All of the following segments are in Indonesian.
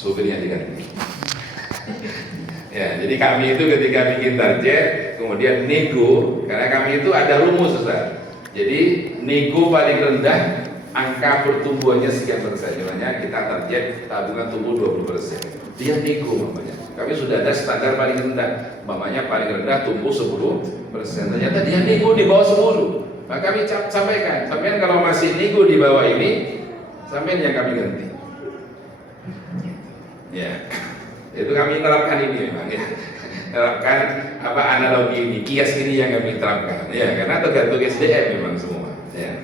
supirnya diganti. Ya, jadi kami itu ketika bikin target, kemudian nego, karena kami itu ada rumus, Ustaz. Jadi nego paling rendah, angka pertumbuhannya sekian persen. Namanya kita target tabungan tumbuh 20%. Dia nego namanya. Kami sudah ada standar paling rendah, namanya paling rendah tumbuh 10%. Ternyata dia nego di bawah 10. Maka kami sampaikan, sampean kalau masih nego di bawah ini, sampean yang kami ganti. Ya. Itu kami terapkan ini memang ya, terapkan apa analogi ini, kias ini yang kami terapkan ya, karena tergantung SDM memang semua ya.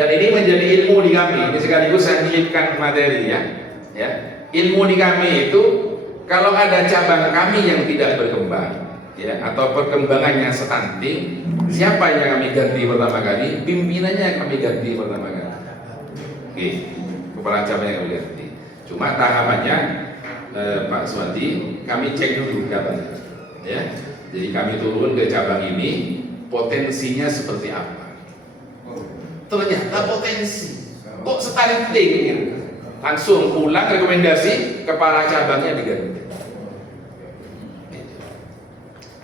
Dan ini menjadi ilmu di kami, ini sekaligus saya menyelipkan materi ya, ya. Ilmu di kami itu kalau ada cabang kami yang tidak berkembang ya, atau perkembangannya stunting, siapa yang kami ganti pertama kali? Pimpinannya kami ganti pertama kali. Oke, kepala cabang yang kami ganti. Cuma tahapannya Pak Swati, kami cek dulu cabangnya, ya. Jadi kami turun ke cabang ini, potensinya seperti apa? Ternyata potensi, kok stunting gitu. Langsung pulang rekomendasi, kepala cabangnya diganti.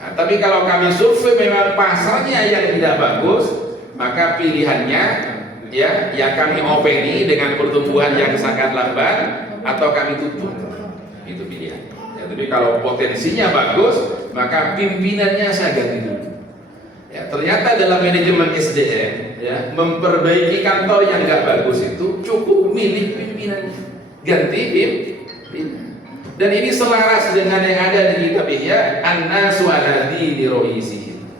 Nah, tapi kalau kami survei memang pasarnya yang tidak bagus, maka pilihannya ya kami openi dengan pertumbuhan yang sangat lambat atau kami tutup. Itu pilihan ya, tapi kalau potensinya bagus maka pimpinannya saya ganti dulu ya. Ternyata dalam manajemen SDM ya, memperbaiki kantor yang nggak bagus itu cukup milih pimpinannya, ganti pimpinan. Dan ini selaras dengan yang ada di kitab Ihya, an-nasu ala dini ro'isihim.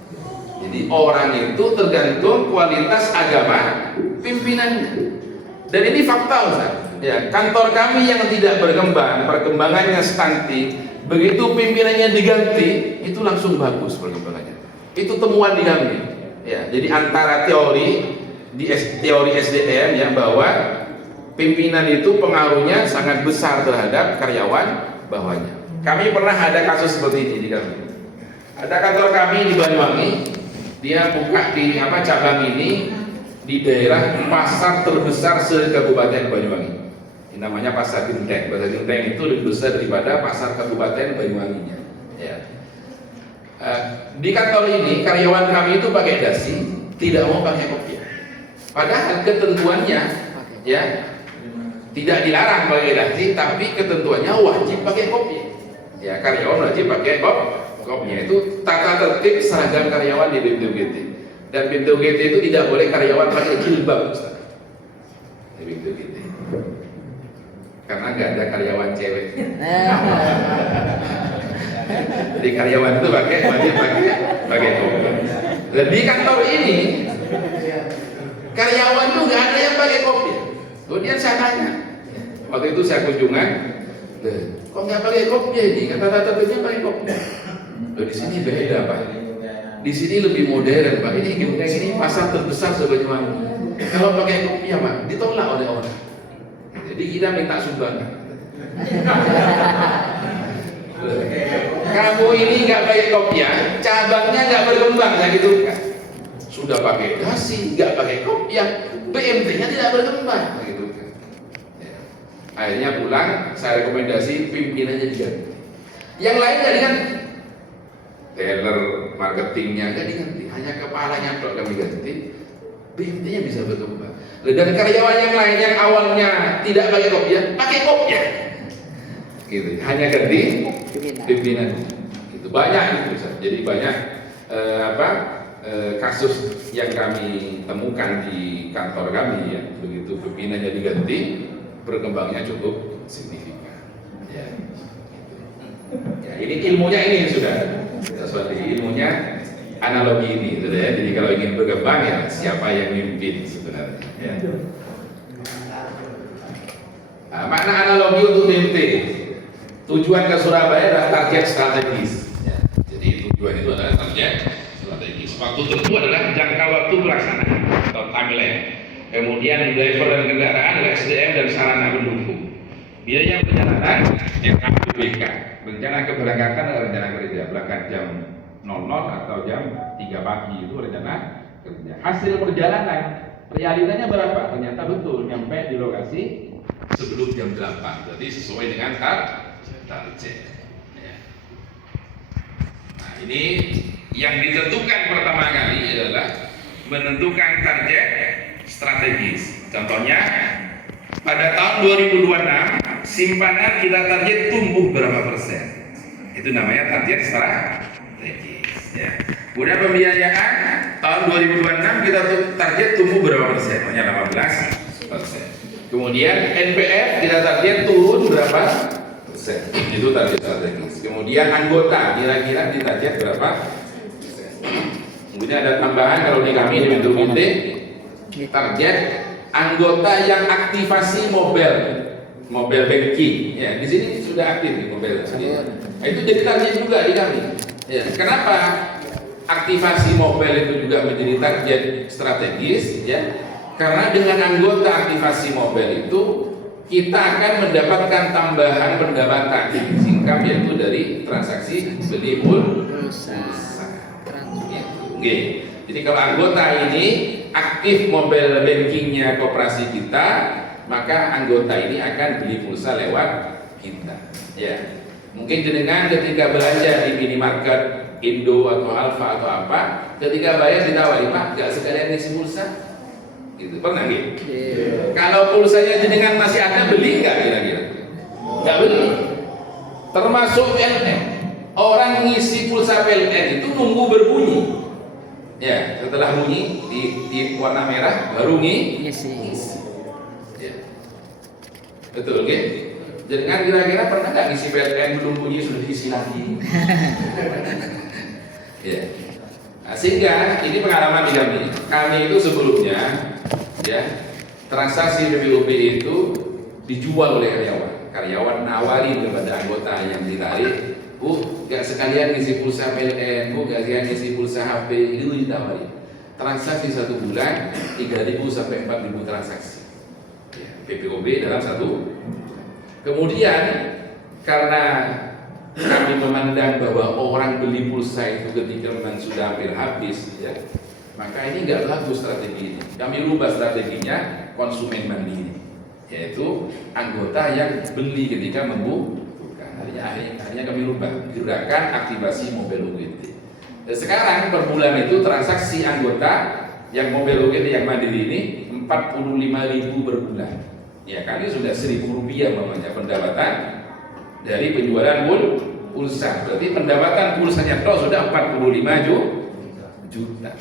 Jadi orang itu tergantung kualitas agama pimpinannya. Dan ini fakta, Ustaz. Ya, kantor kami yang tidak berkembang, perkembangannya stunting, begitu pimpinannya diganti, itu langsung bagus perkembangannya. Itu temuan di kami. Ya, jadi antara teori teori SDM ya, bahwa pimpinan itu pengaruhnya sangat besar terhadap karyawan bawahnya. Kami pernah ada kasus seperti ini di kami. Ada kantor kami di Banyuwangi, dia buka di cabang ini di daerah pasar terbesar se-Kabupaten Banyuwangi. Ini namanya Pasar Genteng. Pasar Genteng itu lebih besar daripada pasar Kabupaten Banyuwanginya. Ya. Di kantor ini karyawan kami itu pakai dasi, tidak mau pakai kopiah. Padahal ketentuannya ya tidak dilarang pakai dasi, tapi ketentuannya wajib pakai kopiah. Ya, karyawan wajib pakai kopiah. Itu tata tertib seragam karyawan di BPUGT. Dan BPUGT itu tidak boleh karyawan pakai jilbab, Ustaz. Di BPUGT. Karena nggak ada karyawan cewek. Jadi karyawan itu wajib pakai kopiah. Dan di kantor ini karyawan itu nggak ada yang pakai kopiah. Kemudian saya tanya, waktu itu saya kunjungan, kok nggak pakai kopiah ini? Kata tertibnya pakai kopiah. Di sini beda, Pak. Di sini lebih modern, Pak. Ini pasar terbesar se-Banyuwangi. Kalau pakai kopiah, Pak, ditolak oleh orang. Jadi kita minta sumbangan. Kamu ini nggak pakai kopiah, cabangnya nggak berkembang, saya gitu kan. Sudah pakai dasi, nggak pakai kopiah, BMT-nya tidak berkembang, gitu kan. Ya. Akhirnya pulang, saya rekomendasi pimpinannya diganti. Yang lain nggak diganti. Teller, marketingnya nggak diganti, hanya kepalanya kami ganti, BMT-nya bisa berkembang. Dan karyawan yang lain yang awalnya tidak pakai kopiah, gitu. Hanya ganti pimpinan. Itu banyak itu, jadi banyak kasus yang kami temukan di kantor kami ya. Begitu pimpinannya diganti, perkembangannya cukup signifikan. Ya, ya ini ilmunya ini sudah. Seperti ilmunya analogi ini, gitu ya. Jadi kalau ingin berkembang ya siapa yang mimpin sebenarnya. Ya. Nah, makna analogi untuk BMT, tujuan ke Surabaya adalah target strategis. Ya. Jadi tujuan itu adalah target strategis. Waktu tertentu adalah jangka waktu pelaksanaan atau timeline. Kemudian driver dan kendaraan, SDM dan sarana pendukung. Biaya perjalanan RKPBK. Rencana keberangkatan adalah rencana kerja, berangkat jam 00 atau jam 3 pagi itu rencana kerja. Hasil perjalanan realitanya berapa? Ternyata betul nyampe di lokasi sebelum jam 8. Jadi sesuai dengan target. Ya. Nah, ini yang ditentukan pertama kali adalah menentukan target strategis. Contohnya pada tahun 2026 simpanan kita target tumbuh berapa persen. Itu namanya target strategis. Ya. Kemudian pembiayaan tahun 2026 kita target tumbuh berapa persen? Hanya 18%. Kemudian NPF kita target turun berapa persen? Itu target strategis. Kemudian anggota kira-kira ditarget berapa persen? Kemudian ada tambahan kalau di kami di bentuk meeting target anggota yang aktivasi mobile banking. Ya, di sini sudah aktif di mobile banking. Nah, itu jadi target juga di kami. Ya, kenapa aktivasi mobile itu juga menjadi target strategis? Ya, karena dengan anggota aktivasi mobile itu kita akan mendapatkan tambahan pendapatan income yaitu dari transaksi beli pulsa. Oke. Jadi kalau anggota ini aktif mobile bankingnya koperasi kita, maka anggota ini akan beli pulsa lewat kita. Ya. Mungkin jenengan ketika belanja di minimarket Indo atau Alfa atau apa, ketika bayar ditawari, Pak, nggak sekalian ngisi pulsa? Gitu, pernah gitu? Yeah. Kalau pulsanya jenengan masih ada, beli nggak kira-kira? Nggak beli. Termasuk PLN. Orang ngisi pulsa PLN itu nunggu berbunyi. Ya, setelah bunyi di warna merah baru ngisi. Ya. Betul, oke? Jenengan kira-kira pernah nggak ngisi PLN belum bunyi sudah diisi lagi? Ya. Nah, sehingga ini pengalaman di kami. Kami itu sebelumnya, ya, transaksi PPOB itu dijual oleh karyawan. Karyawan nawarin kepada anggota yang ditarik, nggak sekalian ngisi pulsa PLN, nggak sekalian ngisi pulsa HP, itu ditawarin. Transaksi 1 bulan 3.000 sampai 4.000 transaksi. Ya, PPOB dalam 1. Kemudian karena kami memandang bahwa orang beli pulsa itu ketika memang sudah hampir habis, ya, maka ini nggak bagus strategi ini. Kami rubah strateginya konsumen mandiri, yaitu anggota yang beli ketika membutuhkan. Akhirnya kami rubah gerakan aktivasi mobile UGT. Dan sekarang per bulan itu transaksi anggota yang mobile UGT yang mandiri ini 45.000 per bulan. Ya, kami sudah Rp1.000 namanya pendapatan dari penjualan pulsa. Berarti pendapatan pulsanya toh sudah 45 juta.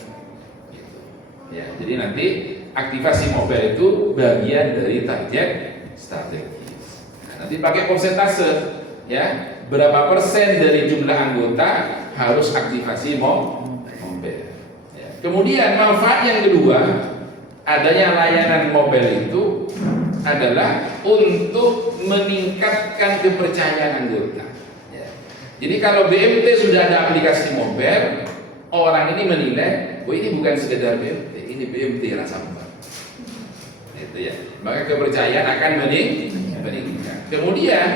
Ya, jadi nanti aktivasi mobile itu bagian dari target strategis. Nah, nanti pakai persentase, ya, berapa persen dari jumlah anggota harus aktivasi mobile. Ya. Kemudian manfaat yang kedua, adanya layanan mobile itu adalah untuk meningkatkan kepercayaan anggota. Ya. Jadi kalau BMT sudah ada aplikasi mobile, orang ini menilai, oh ini bukan sekedar BMT, ini BMT rasa Mbak. Itu ya. Maka kepercayaan akan meningkat. Kemudian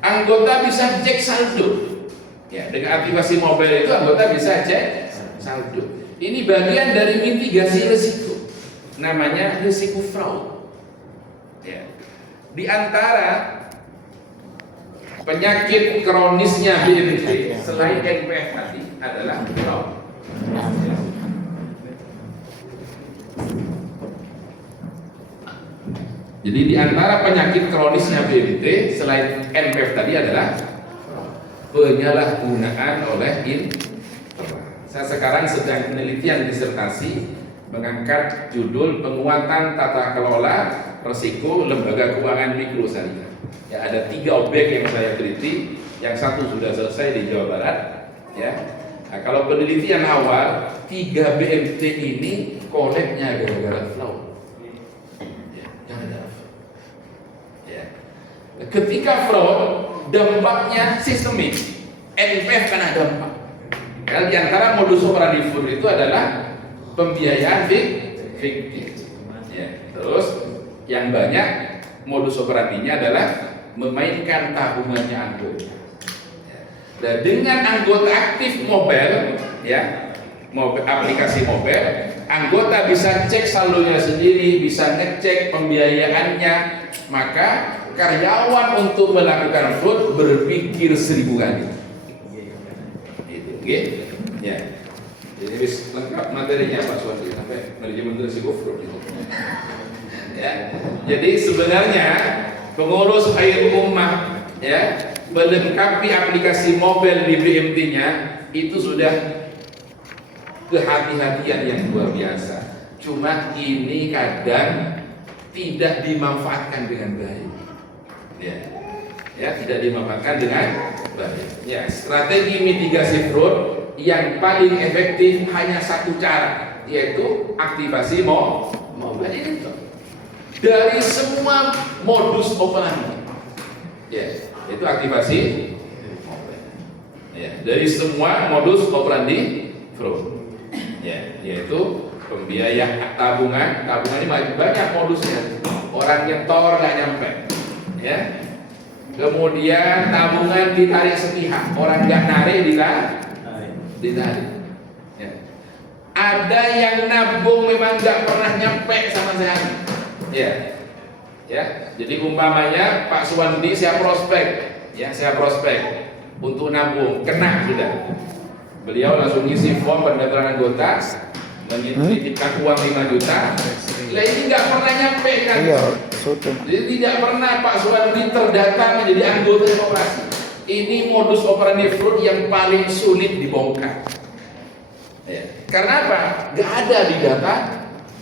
anggota bisa cek saldo. Ya, dengan aktivasi mobile itu anggota bisa cek saldo. Ini bagian dari mitigasi risiko. Namanya risiko fraud. Ya. Di antara penyakit kronisnya BMT selain NPF tadi adalah fraud. Jadi di antara penyakit kronisnya BMT selain NPF tadi adalah penyalahgunaan oleh Saya sekarang sedang penelitian disertasi mengangkat judul penguatan tata kelola risiko lembaga keuangan mikro syariah. Ya, ada 3 objek yang saya teliti, yang satu sudah selesai di Jawa Barat. Ya, nah, kalau penelitian awal 3 BMT ini koleknya gara-gara fraud. Ketika fraud, dampaknya sistemik. NPF kena dampak. Karena di antara modus operandi fraud itu adalah pembiayaan fiktif. Ya. Terus yang banyak modus operandinya adalah memainkan tabungannya anggota. Ya. Dan dengan anggota aktif mobile, ya, aplikasi mobile, anggota bisa cek saldonya sendiri, bisa ngecek pembiayaannya, maka karyawan untuk melakukan fraud berpikir 1000 kali. Itu, oke? Ya. Jadi wis lengkap materinya Pak Suwandi sampai manajemen risiko fraud itu. Ya. Jadi sebenarnya pengurus air ummah ya melengkapi aplikasi mobile di BMT-nya itu sudah kehati-hatian yang luar biasa. Cuma ini kadang tidak dimanfaatkan dengan baik. Ya, tidak dimanfaatkan dengan baik. Ya, strategi mitigasi fraud yang paling efektif hanya satu cara, yaitu aktivasi mobile itu. Dari semua modus operandi, ya, itu aktivasi mobile. Ya, dari semua modus operandi fraud, ya, yaitu pembiayaan tabungan ini banyak modusnya. Orang nyetor nggak nyampe, ya. Kemudian tabungan ditarik sepihak, orang nggak narik ditarik. Ya. Ada yang nabung memang nggak pernah nyampe sama sekali. Ya, ya. Jadi umpamanya Pak Suwandi saya prospek untuk nabung, kena sudah. Beliau langsung ngisi form pendaftaran anggota, menitipkan uang 5 juta. Lah ini nggak pernah nyampe kan? Jadi tidak pernah Pak Suwandi terdata menjadi anggota koperasi. Ini modus operandi fraud yang paling sulit dibongkar. Ya. Karena apa? Nggak ada di data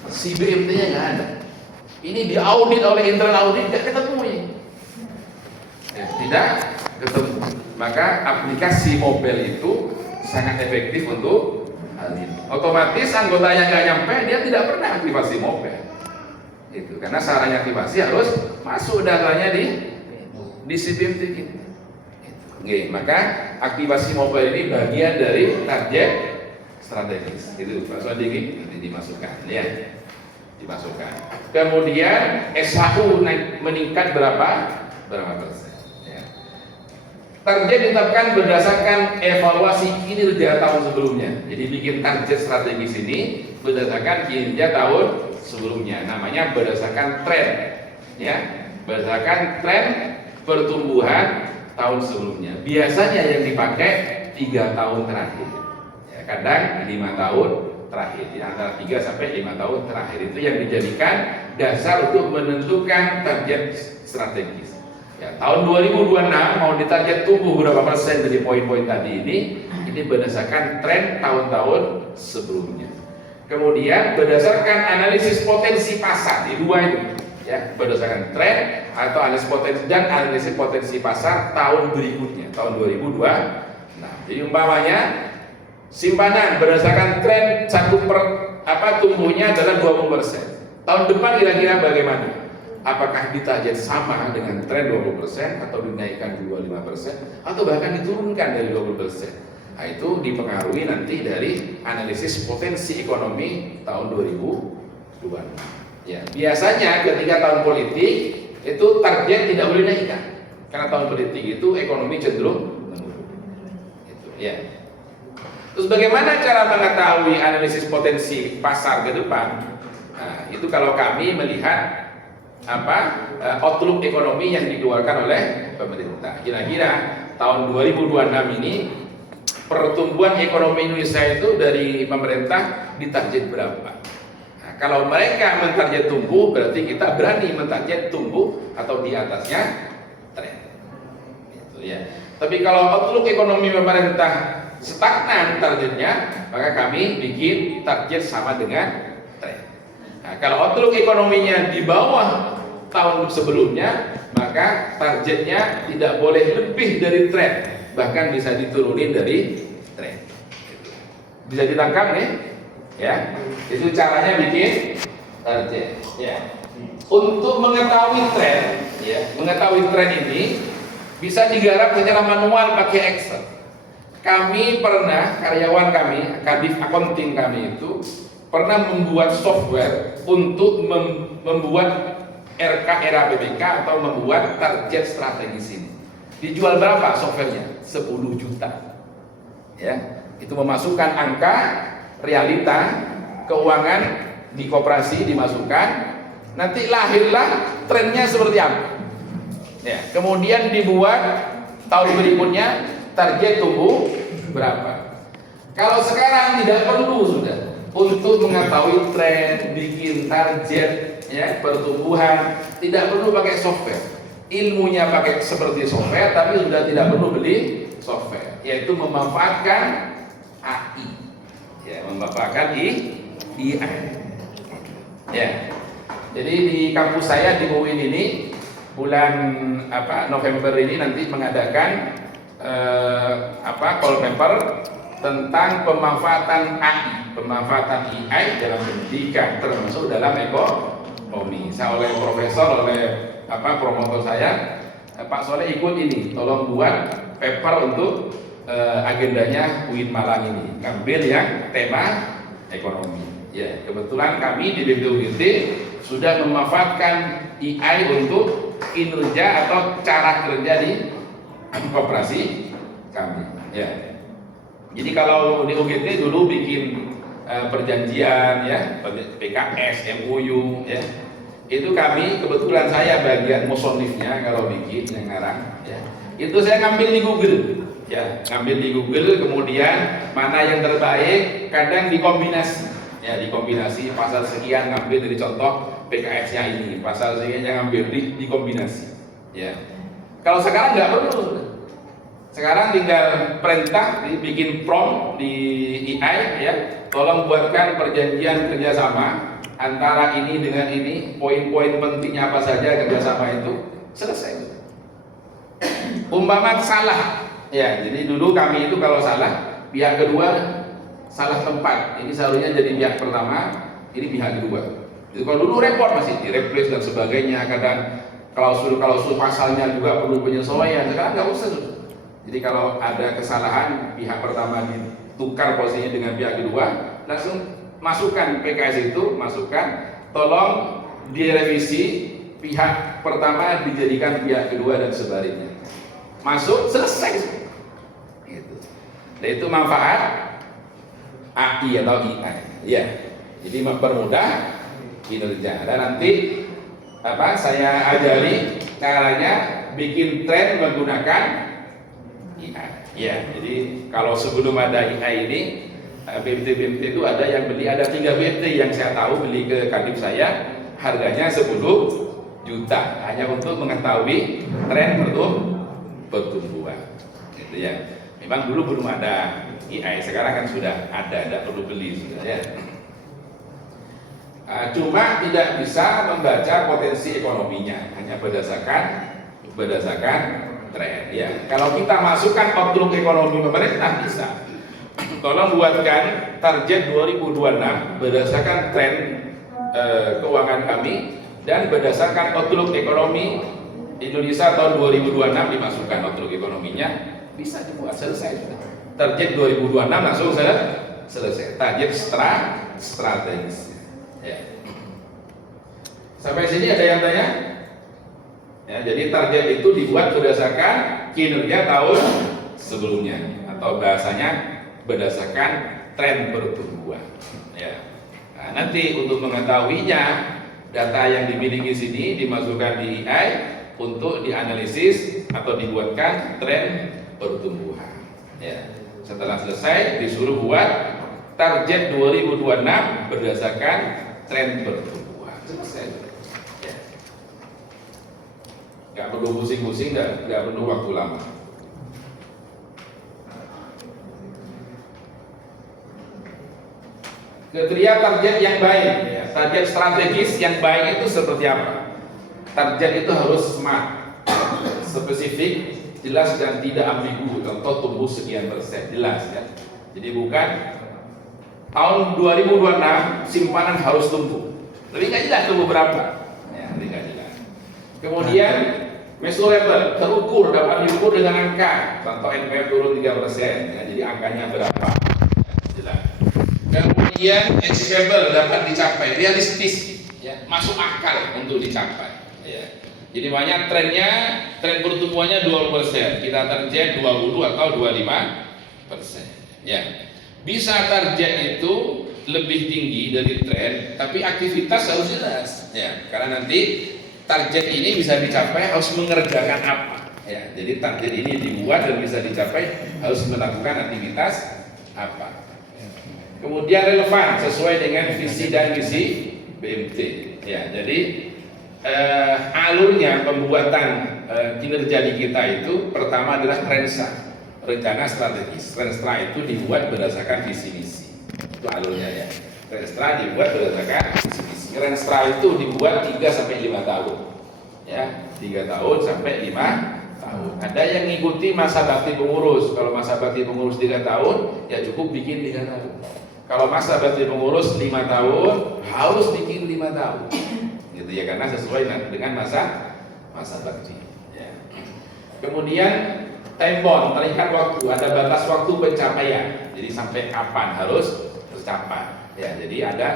si BMT-nya nggak ada. Ini diaudit oleh internal audit tidak ketemu ya. Tidak ketemu. Maka aplikasi mobile itu sangat efektif untuk hal ini. Otomatis anggotanya nggak nyampe, dia tidak pernah aktivasi mobile. Itu karena syaratnya aktivasi harus masuk datanya di CBMT kita. Oke, maka aktivasi mobile ini bagian dari target strategis. Itu Pak Suwandi nanti dimasukkan ya. Dimasukkan. Kemudian SHU meningkat berapa persen? Ya. Target ditetapkan berdasarkan evaluasi kinerja tahun sebelumnya. Jadi bikin target strategis ini berdasarkan kinerja tahun sebelumnya. Namanya berdasarkan tren, ya, berdasarkan tren pertumbuhan tahun sebelumnya. Biasanya yang dipakai 3 tahun terakhir. Ya, kadang 5 tahun terakhir, di antara 3 sampai 5 tahun terakhir itu yang dijadikan dasar untuk menentukan target strategis. Ya, tahun 2026 mau ditarget tumbuh berapa persen dari poin-poin tadi ini berdasarkan tren tahun-tahun sebelumnya. Kemudian berdasarkan analisis potensi pasar di dua itu, ya, berdasarkan tren atau analisis potensi pasar tahun berikutnya, tahun 2026. Jadi umpamanya simpanan berdasarkan tren tumbuhnya adalah 20%. Tahun depan kira-kira bagaimana? Apakah ditarget sama dengan tren 20% atau dinaikkan 25% atau bahkan diturunkan dari 20%? Nah, itu dipengaruhi nanti dari analisis potensi ekonomi tahun 2026. Ya, biasanya ketika tahun politik itu target tidak boleh naikkan karena tahun politik itu ekonomi cenderung menurun. Itu, ya. Terus bagaimana cara mengetahui analisis potensi pasar ke depan? Nah, itu kalau kami melihat outlook ekonomi yang dikeluarkan oleh pemerintah. Kira-kira tahun 2026 ini pertumbuhan ekonomi Indonesia itu dari pemerintah ditarget berapa? Nah, kalau mereka mentarget tumbuh, berarti kita berani mentarget tumbuh atau di atasnya tren. Gitu, ya. Tapi kalau outlook ekonomi pemerintah stagnan targetnya, maka kami bikin target sama dengan tren. Nah, kalau outlook ekonominya di bawah tahun sebelumnya, maka targetnya tidak boleh lebih dari tren, bahkan bisa diturunin dari tren. Bisa ditangkap nih, ya. Itu caranya bikin target. Ya. Untuk mengetahui tren, ya, mengetahui tren ini bisa digarap secara manual pakai Excel. Kami pernah, karyawan kami, kadif accounting kami itu pernah membuat software untuk membuat RK BPK atau membuat target strategis ini. Dijual berapa softwarenya? 10 juta. Ya, itu memasukkan angka realita keuangan di koperasi dimasukkan, nanti lahirlah trennya seperti apa. Ya, kemudian dibuat tahun berikutnya target tumbuh berapa. Kalau sekarang tidak perlu sudah untuk mengetahui tren, bikin target ya pertumbuhan, tidak perlu pakai software. Ilmunya pakai seperti software, tapi sudah tidak perlu beli software, yaitu memanfaatkan AI. Ya, memanfaatkan AI. Ya. Jadi di kampus saya di UIN ini bulan November ini nanti mengadakan call paper tentang pemanfaatan AI dalam pendidikan, termasuk dalam ekonomi. Saya oleh profesor, oleh promotor saya, Pak Soleh ikut ini, tolong buat paper untuk agendanya UIN Malang ini, ngambil yang tema ekonomi. Ya, kebetulan kami di BPUGT sudah memanfaatkan AI untuk kinerja atau cara kerja di koperasi kami. Ya. Jadi kalau di UGT dulu bikin perjanjian ya, PKS, MOU ya. Itu kami kebetulan saya bagian musonifnya kalau bikin yang ngarang ya. Itu saya ngambil di Google. Ya, ngambil di Google, kemudian mana yang terbaik, kadang dikombinasi. Ya, dikombinasi pasal sekian ngambil dari contoh PKS-nya ini, pasal sekian yang ngambil dikombinasi. Ya. Kalau sekarang nggak perlu. Sekarang tinggal perintah bikin prompt di AI ya, tolong buatkan perjanjian kerjasama antara ini dengan ini, poin-poin pentingnya apa saja kerjasama itu, selesai. Umpama salah, ya jadi dulu kami itu kalau salah, pihak kedua salah tempat, ini seharusnya jadi pihak pertama, ini pihak kedua. Jadi kalau dulu repot masih di-replace dan sebagainya, kadang klausul pasalnya juga perlu penyesuaian, sekarang nggak usah. Jadi kalau ada kesalahan pihak pertama ditukar posisinya dengan pihak kedua, langsung masukkan PKS itu, masukkan, tolong direvisi pihak pertama dijadikan pihak kedua dan sebaliknya. Masuk, selesai. Gitu. Dan itu manfaat AI atau AI. Ya. Jadi mempermudah kinerja. Dan nanti saya ajari caranya bikin tren menggunakan AI. Ya, jadi kalau sebelum ada AI ini BMT itu ada yang beli, ada 3 BMT yang saya tahu beli ke kadip saya, harganya 10 juta hanya untuk mengetahui tren pertumbuhan. Gitu ya. Memang dulu belum ada AI, sekarang kan sudah ada, tidak perlu beli sudah ya. Cuma tidak bisa membaca potensi ekonominya hanya berdasarkan tren ya. Kalau kita masukkan outlook ekonomi pemerintah bisa. Tolong buatkan target 2026 berdasarkan tren keuangan kami dan berdasarkan outlook ekonomi Indonesia tahun 2026 dimasukkan outlook ekonominya, bisa dibuat, selesai sudah. Target 2026 langsung selesai. Target strategis. Ya. Sampai sini ada yang tanya? Ya, jadi target itu dibuat berdasarkan kinerja tahun sebelumnya atau bahasanya berdasarkan tren pertumbuhan. Ya. Nah, nanti untuk mengetahuinya data yang dimiliki sini dimasukkan di AI untuk dianalisis atau dibuatkan tren pertumbuhan. Ya. Setelah selesai disuruh buat target 2026 berdasarkan tren pertumbuhan. Selesai. Nggak perlu pusing-pusing, nggak perlu waktu lama. Kriteria target yang baik, ya. Target strategis yang baik itu seperti apa? Target itu harus smart, spesifik, jelas dan tidak ambigu. Contoh tumbuh sekian persen, jelas ya. Jadi bukan tahun 2026 simpanan harus tumbuh, tapi nggak jelas tumbuh berapa. Ya, nggak jelas. Kemudian measurable, terukur, dapat diukur dengan angka. Contoh NPL turun 3%, ya, jadi angkanya berapa? Jelas. Kemudian achievable, dapat dicapai, realistis, ya, masuk akal untuk dicapai. Ya. Jadi banyak tren pertumbuhannya 20%, kita target 20 atau 25%. Ya. Bisa target itu lebih tinggi dari tren, tapi aktivitas harus jelas, ya. Karena nanti target ini bisa dicapai harus mengerjakan apa, ya. Jadi target ini dibuat dan bisa dicapai harus melakukan aktivitas apa. Kemudian relevan sesuai dengan visi dan misi BMT, ya. Jadi alurnya pembuatan kinerja di kita itu pertama adalah rensa, rencana strategis. Renstra itu dibuat berdasarkan visi misi. Itu alurnya, ya. Renstra dibuat berdasarkan visi misi. Renstra itu dibuat 3 sampai 5 tahun. Ya, 3 tahun sampai 5 tahun. Ada yang ngikuti masa bakti pengurus. Kalau masa bakti pengurus 3 tahun, ya cukup bikin 3 tahun. Kalau masa bakti pengurus 5 tahun, harus bikin 5 tahun. Gitu ya, karena sesuai dengan masa bakti. Ya. Kemudian time bound, terikat waktu, ada batas waktu pencapaian. Jadi sampai kapan harus tercapai. Ya, jadi ada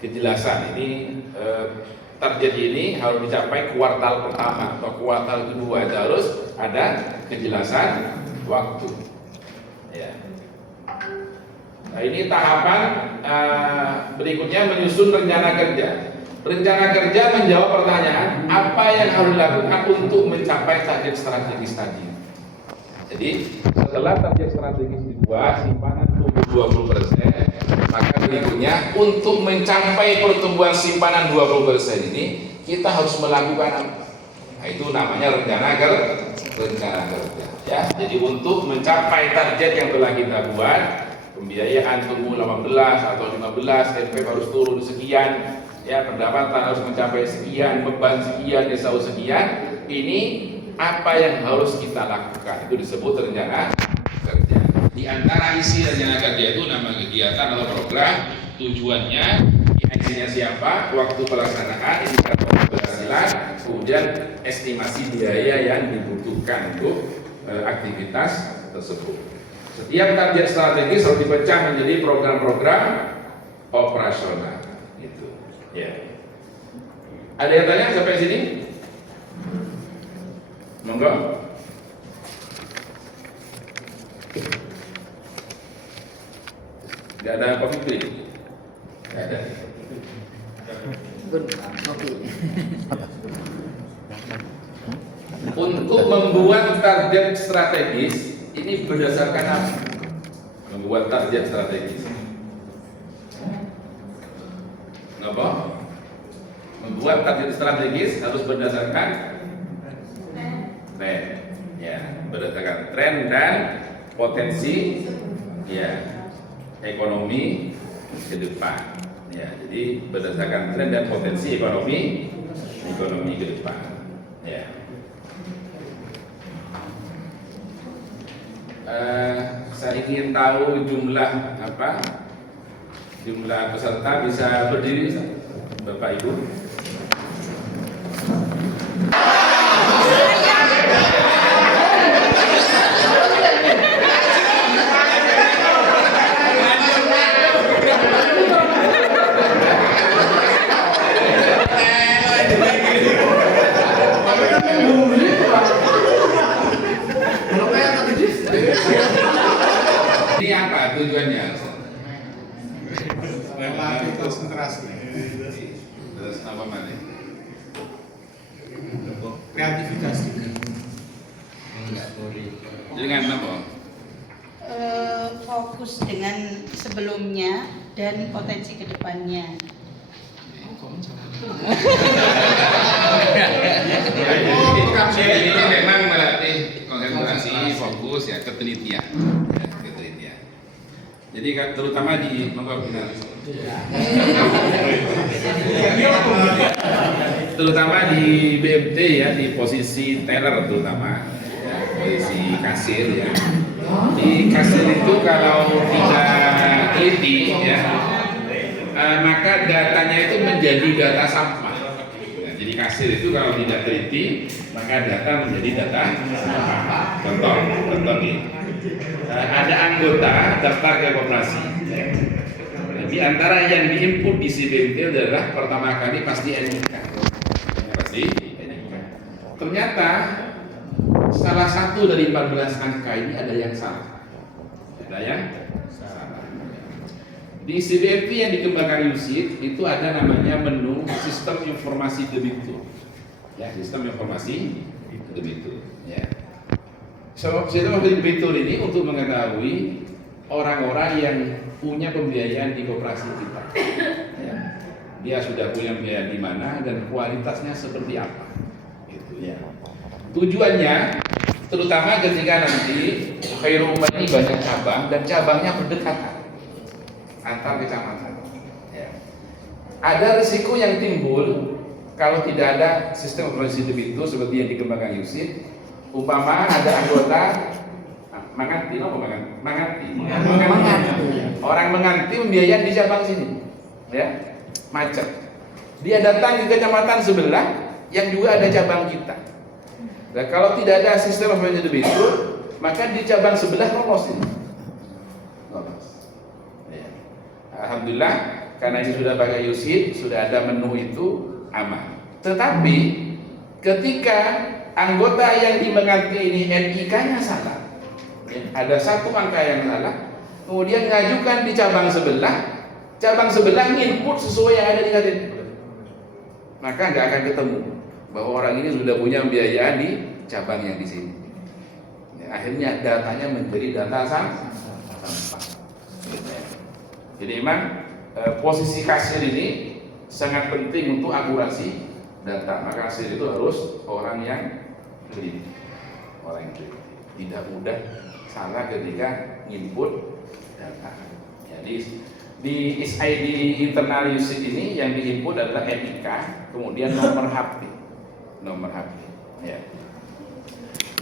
kejelasan. Ini target ini harus dicapai kuartal pertama atau kuartal kedua. Itu harus ada kejelasan waktu. Ya. Nah, ini tahapan berikutnya menyusun rencana kerja. Rencana kerja menjawab pertanyaan apa yang harus dilakukan untuk mencapai target strategis tadi. Jadi setelah target strategis dibuat, simpanan tumbuh 20%, maka berikutnya untuk mencapai pertumbuhan simpanan 20% ini kita harus melakukan apa? Nah, itu namanya rencana kerja. Ya, jadi untuk mencapai target yang telah kita buat, pembiayaan tumbuh 18 atau 15, NPWP harus turun sekian, ya, pendapatan harus mencapai sekian, beban sekian, SAU sekian. Ini apa yang harus kita lakukan, itu disebut rencana kerja. Di antara isi rencana kerja itu nama kegiatan atau program, tujuannya, isinya siapa, waktu pelaksanaan, indikator keberhasilan, kemudian estimasi biaya yang dibutuhkan untuk aktivitas tersebut. Setiap target strategis harus dipecah menjadi program-program operasional. Gitu. Ya. Ada yang tanya sampai sini? Monggo. Gak ada coffee break? Gak ada. Untuk membuat target strategis ini berdasarkan apa? Membuat target strategis. Apa? Membuat target strategis harus berdasarkan tren, ya, berdasarkan tren dan potensi, ya, ekonomi ke depan, ya. Jadi berdasarkan tren dan potensi ekonomi ke depan, ya. Saya ingin tahu jumlah peserta, bisa berdiri Bapak Ibu. Ini apa tujuannya? Melatih konsentrasi. Terus apa mana? Kreativitas juga. Dengan apa? Fokus dengan sebelumnya dan potensi kedepannya. Ini memang melatih konsentrasi, fokus, ya, ketelitian. Jadi terutama di terutama di BMT, ya, di posisi teller terutama, ya, posisi kasir, ya. Di kasir itu kalau tidak teliti, ya, maka datanya itu menjadi data sampah. Nah, jadi kasir itu kalau tidak teliti, maka data menjadi data sampah. Contoh nih. Ada anggota daftar ke koperasi. Di antara yang diinput di CBMT adalah pertama kali pasti NIK. Ternyata salah satu dari 14 angka ini ada yang salah. Di CBMT yang dikembangkan USID itu ada namanya menu sistem informasi debitur. Ya, sistem informasi debitur. Ya. Sistem informasi debitur ini untuk mengetahui orang-orang yang punya pembiayaan di koperasi kita. Ya. Dia sudah punya pembiayaan di mana dan kualitasnya seperti apa. Gitu ya. Tujuannya terutama ketika nanti Khairul Ummah ini banyak cabang dan cabangnya berdekatan antar kecamatan. Ya. Ada risiko yang timbul kalau tidak ada sistem informasi debitur seperti yang dikembangkan USID. Umpama ada anggota menganti, orang menganti pembiayaan di cabang sini, ya macet. Dia datang ke kecamatan sebelah yang juga ada cabang kita. Nah, kalau tidak ada sistem informasi debitur, maka di cabang sebelah lolos ini. Lolos. Ya. Alhamdulillah, karena ini sudah pakai USID, sudah ada menu itu aman. Tetapi ketika anggota yang dimengerti ini NIK-nya salah, ya, ada satu angka yang salah, kemudian ngajukan di cabang sebelah input sesuai yang ada di KTP, maka nggak akan ketemu bahwa orang ini sudah punya pembiayaan di cabang yang di sini. Ya, akhirnya datanya menjadi data sampah. Jadi memang posisi kasir ini sangat penting untuk akurasi data. Maka kasir itu harus orang yang teliti, orang yang teliti. Tidak mudah salah ketika input data. Jadi di SID internal USID ini yang diinput adalah NIK, kemudian nomor HP. Ya.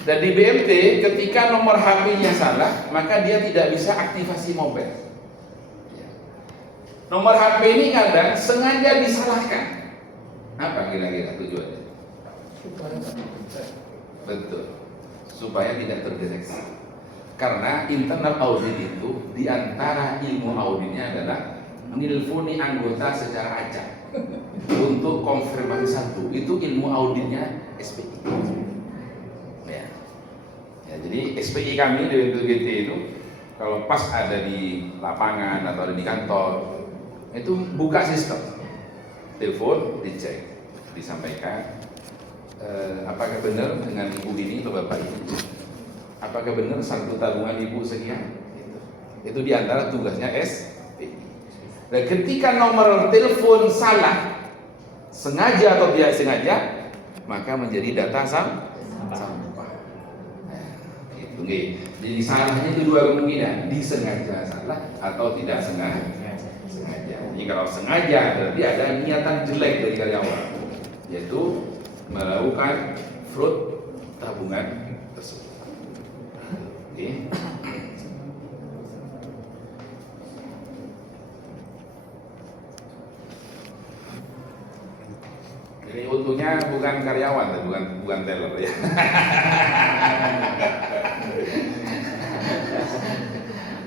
Dan di BMT ketika nomor HP-nya salah, maka dia tidak bisa aktivasi mobile. Ya. Nomor HP ini kadang sengaja disalahkan. Apa kira-kira tujuannya? Betul, supaya tidak terdeteksi. Karena internal audit itu diantara ilmu auditnya adalah menelponi anggota secara acak untuk konfirmasi satu. Itu ilmu auditnya SPI. Ya. Ya, jadi SPI kami di BPGT itu kalau pas ada di lapangan atau ada di kantor itu buka sistem, telepon, dicek, disampaikan apakah benar dengan ibu ini atau bapak ini, apakah benar saldo tabungan ibu sekian. Itu diantara tugasnya SPI. Dan ketika nomor telepon salah, sengaja atau tidak sengaja, maka menjadi data sampah. Nah, itu nih. Jadi salahnya itu dua kemungkinan, disengaja salah atau tidak sengaja. Jadi kalau sengaja berarti ada niatan jelek dari karyawan, yaitu melakukan fraud tabungan tersebut. Oke. Jadi untungnya bukan karyawan, bukan teller ya.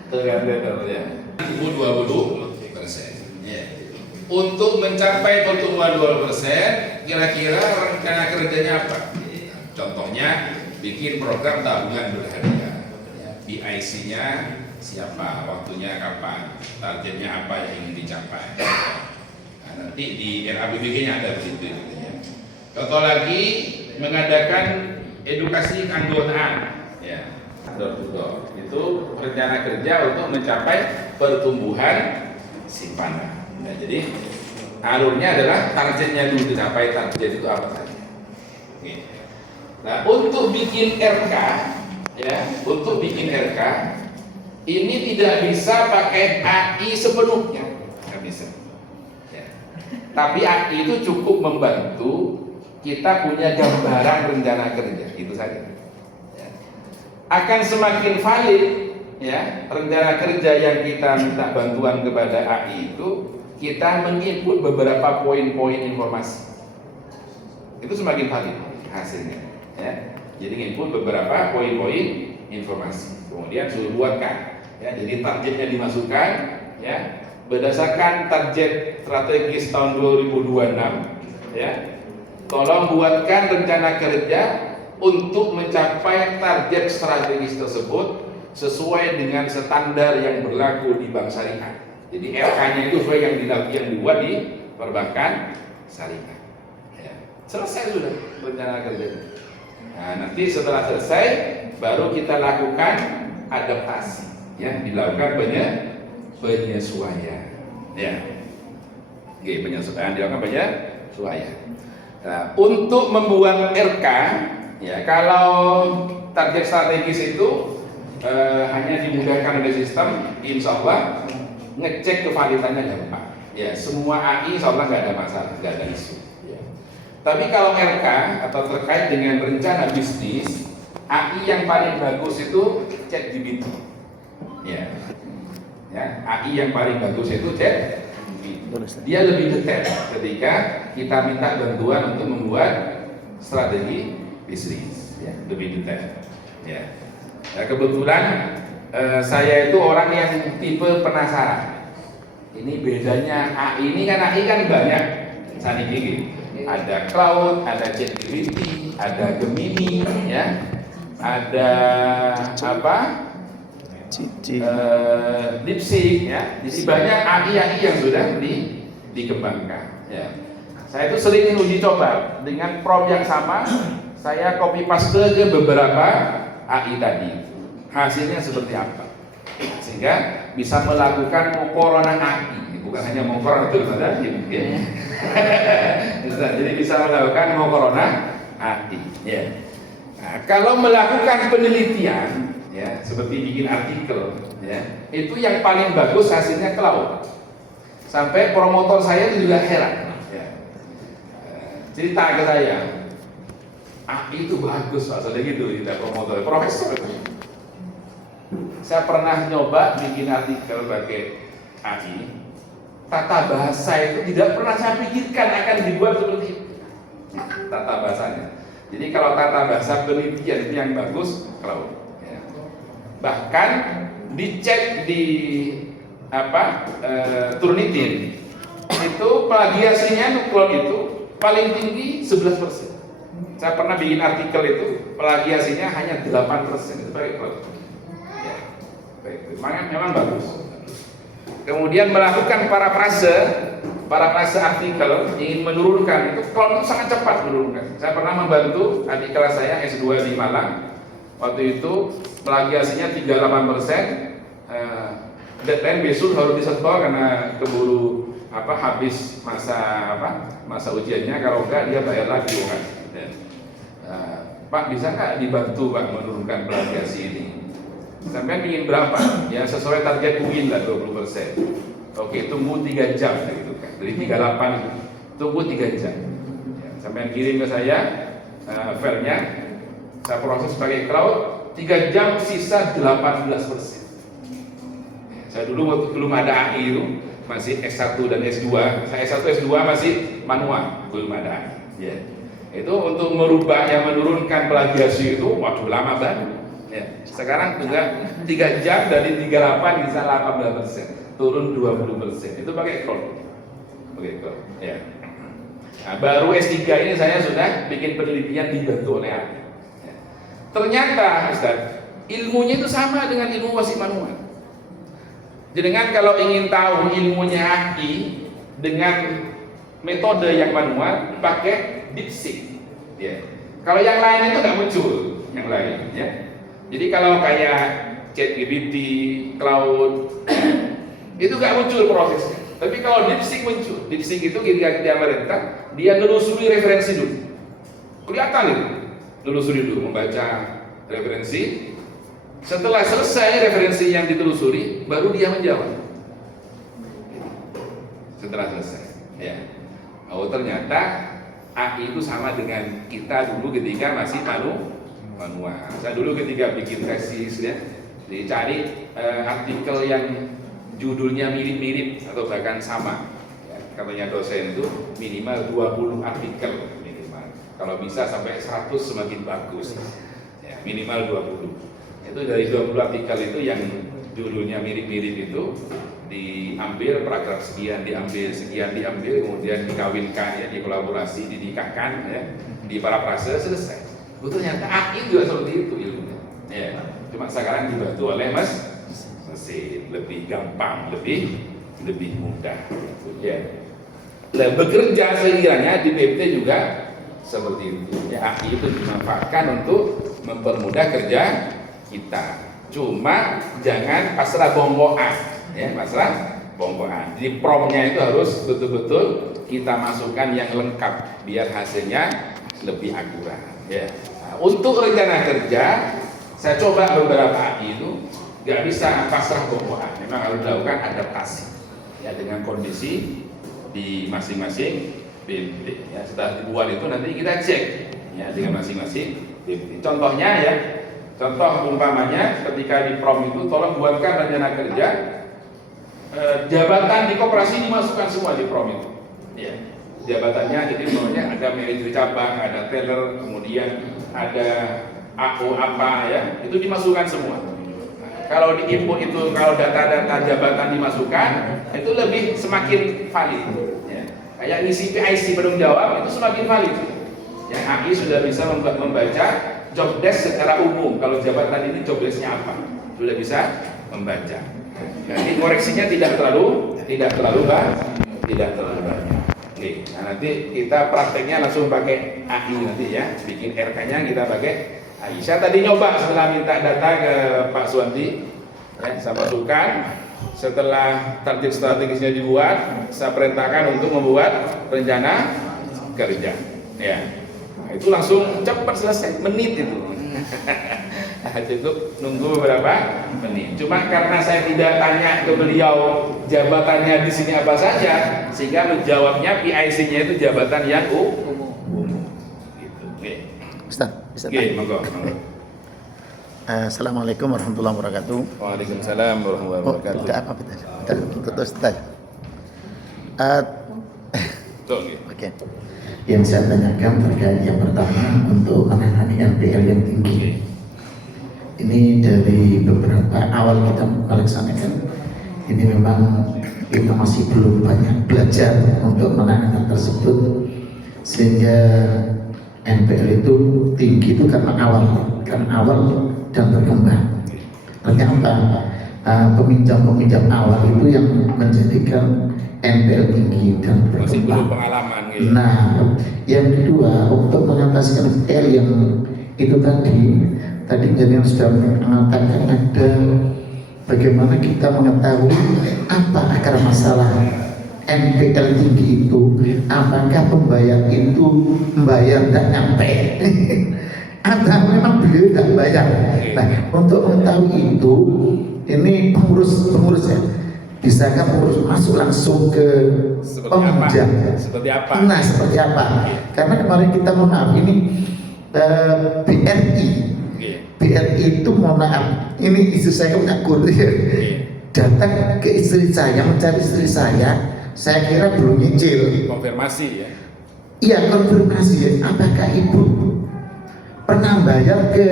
Bukan teller ya. 20%. Ya. Untuk mencapai pertumbuhan 2%, kira-kira rencana kerjanya apa? Contohnya bikin program tabungan berharga. BIC-nya siapa, waktunya kapan, targetnya apa yang ingin dicapai. Nah, nanti di RAPBG-nya ada begitu ya. Contoh lagi mengadakan edukasi keanggotaan, ya, door to door. Itu rencana kerja untuk mencapai pertumbuhan simpanan. Nah, jadi alurnya adalah targetnya dulu dicapai, target itu apa saja. Oke. Nah, untuk bikin RK, ya, untuk bikin RK ini tidak bisa pakai AI sepenuhnya, nggak bisa. Ya. Tapi AI itu cukup membantu kita punya gambaran rencana kerja, itu saja. Ya. Akan semakin valid, ya, rencana kerja yang kita minta bantuan kepada AI itu, kita menginput beberapa poin-poin informasi. Itu semakin valid hasilnya. Ya. Jadi input beberapa poin-poin informasi, kemudian suruh buatkan. Ya, jadi targetnya dimasukkan, ya, berdasarkan target strategis tahun 2026. Ya, tolong buatkan rencana kerja untuk mencapai target strategis tersebut sesuai dengan standar yang berlaku di bank syariah. Jadi RK-nya itu sesuai yang dibuat di perbankan syariah. Ya. Selesai sudah rencana kerja. Nah, nanti setelah selesai baru kita lakukan adaptasi, ya, dilakukan penyesuaian. Ya. Oke, penyesuaian dilakukan penyesuaian. Nah, untuk membuat RK, ya, kalau target strategis itu hanya dimudahkan oleh sistem, insya Allah ngecek kevalidannya gampang. Ya, semua AI insya Allah nggak ada masalah, nggak ada isu. Ya. Tapi kalau RK atau terkait dengan rencana bisnis, AI yang paling bagus itu ChatGPT. Ya. Ya, AI yang paling bagus itu ChatGPT. Dia lebih detail ketika kita minta bantuan untuk membuat strategi bisnis, ya, lebih detail. Ya. Nah, kebetulan saya itu orang yang tipe penasaran. Ini bedanya AI ini kan banyak. Misalnya gini, ada cloud, ada ChatGPT, ada Gemini, ya, ada apa? DeepSeek, ya. Jadi banyak AI yang sudah dikembangkan. Ya. Saya itu sering uji coba dengan prompt yang sama, saya copy paste ke beberapa AI tadi. Hasilnya seperti apa? Sehingga bisa melakukan mengkorona AI, bukan hanya mengkorona itu saja, ya. Jadi bisa melakukan mengkorona AI. Ya. Nah, kalau melakukan penelitian, ya, seperti bikin artikel, ya, itu yang paling bagus hasilnya cloud. Sampai promotor saya juga heran, ya. Cerita ke saya, itu bagus Pak, sudah gitu, tidak promotor, profesor. Saya pernah nyoba bikin artikel pakai AI, tata bahasa itu tidak pernah saya pikirkan akan dibuat seperti itu. Tata bahasanya. Jadi kalau tata bahasa penelitian itu yang bagus, cloud. Bahkan dicek di Turnitin itu plagiasinya nuklear itu paling tinggi 11%. Saya pernah bikin artikel itu plagiasinya hanya 8%, itu pakai cloud. Ya, memang bagus. Kemudian melakukan parafrase artikel ingin menurunkan itu cloud itu sangat cepat menurunkan. Saya pernah membantu adik kelas saya S2 di Malang. Waktu itu plagiasinya 38%, deadline besok harus disetor karena keburu habis masa ujiannya, kalau enggak dia bayar lagi kan. Pak, bisa nggak dibantu Pak menurunkan plagiasi ini? Sampai ingin berapa? Ya sesuai target UIN lah 20%. Oke, tunggu 3 jam gitu kan. Dari 38 tunggu 3 jam. Ya, sampai kirim ke saya filenya. Saya proses pakai cloud, 3 jam sisa 18%. Saya dulu waktu belum ada AI itu masih S1 dan S2. Saya S1 S2 masih manual, belum ada AI. Ya. Itu untuk merubah yang menurunkan plagiasi itu waduh lama banget. Ya. Sekarang juga 3 jam dari 38 bisa 18%, turun 20%. Itu pakai cloud. Pakai cloud. Ya. Nah, baru S3 ini saya sudah bikin penelitian dibantu oleh AI. Ternyata Ustaz, ilmunya itu sama dengan ilmu wasit manual. Jenengan kalau ingin tahu ilmunya AI dengan metode yang manual pakai DeepSeek. Ya. Kalau yang lain itu nggak muncul, yang lain. Ya. Jadi kalau kayak ChatGPT, cloud itu nggak muncul prosesnya. Tapi kalau DeepSeek muncul. DeepSeek itu ketika dia merintah, dia nelusuri referensi dulu. Kelihatan itu. Telusuri dulu, membaca referensi. Setelah selesai referensi yang ditelusuri, baru dia menjawab. Setelah selesai, ya. Oh ternyata AI itu sama dengan kita dulu ketika masih manual. Saya dulu ketika bikin tesis, ya, dicari artikel yang judulnya mirip-mirip atau bahkan sama. Ya, katanya dosen itu minimal 20 artikel. Kalau bisa sampai 100 semakin bagus, ya, minimal 20. Itu dari 20 artikel itu yang judulnya mirip-mirip itu diambil paragraf sekian, diambil sekian, diambil kemudian dikawinkan, ya, dikolaborasi, dinikahkan, ya, diparafrase, selesai. Ternyata AI juga seperti itu ilmunya. Ya, cuma sekarang dibantu oleh mesin, lebih gampang, lebih lebih mudah. Ya. Nah, bekerja sekiranya di BPT juga seperti itu. Ya, AI itu dimanfaatkan untuk mempermudah kerja kita. Cuma jangan pasrah bongkoan, ya, pasrah bongkoan. Di promnya itu harus betul-betul kita masukkan yang lengkap biar hasilnya lebih akurat. Ya. Nah, untuk rencana kerja, saya coba beberapa AI itu nggak bisa pasrah bongkoan. Memang harus dilakukan adaptasi, ya, dengan kondisi di masing-masing BPT. Ya, setelah dibuat itu nanti kita cek, ya, dengan masing-masing BPT. Contohnya, ya, contoh umpamanya ketika di prom itu tolong buatkan rencana kerja, jabatan di koperasi dimasukkan semua di prom itu. Ya, jabatannya jadi namanya ada manajer cabang, ada teller, kemudian ada AO apa, ya, itu dimasukkan semua. Nah, kalau di input itu, kalau data-data jabatan dimasukkan, itu lebih semakin valid. Ya. Kayak ngisi PIC penanggung jawab itu semakin valid. Yang AI sudah bisa membaca job desk secara umum. Kalau jabatan ini job desknya apa, sudah bisa membaca. Nanti koreksinya tidak terlalu banyak. Oke, nah nanti kita prakteknya langsung pakai AI nanti, ya, bikin RK-nya kita pakai AI. Saya tadi nyoba setelah minta data ke Pak Suwanti, ya, saya masukkan. Setelah target strategisnya dibuat, saya perintahkan untuk membuat rencana kerja. Ya, nah, itu langsung cepat selesai, menit itu. Cukup nunggu beberapa menit. Cuma karena saya tidak tanya ke beliau jabatannya di sini apa saja, sehingga menjawabnya PIC-nya itu jabatan yang umum. Gitu. Oke. Ustaz, bisa Oke, monggo. Assalamualaikum warahmatullahi wabarakatuh. Waalaikumsalam warahmatullahi wabarakatuh. Udah apa kita? Udah tutup Ustaz. Oke. Yang saya tanyakan terkait yang pertama untuk menangani NPL yang tinggi. Ini dari beberapa awal kita melaksanakan. Ini memang kita masih belum banyak belajar untuk menangani tersebut, sehingga NPL itu tinggi itu karena awal dan berkembang. Ternyata peminjam-peminjam awal itu yang menjadikan NPL tinggi dan Masih belum berkembang. pengalaman, gitu. Nah, yang kedua untuk mengatasi NPL yang itu tadi yang sudah mengatakan ada bagaimana kita mengetahui apa akar masalah NPL tinggi itu, apakah pembayar itu membayar dan nyampe atau memang beliau tidak bayar. Nah, untuk mengetahui itu, ini pengurus ya, bisakah pengurus masuk langsung ke peminjam? Seperti apa? Nah, seperti apa? Karena kemarin kita mohon maaf ini BRI itu mohon maaf, ini istri saya ngakur datang ke istri saya, mencari istri saya kira belum nyicil. Konfirmasi, ya. Iya, konfirmasi ya. Apakah ibu pernah bayar ke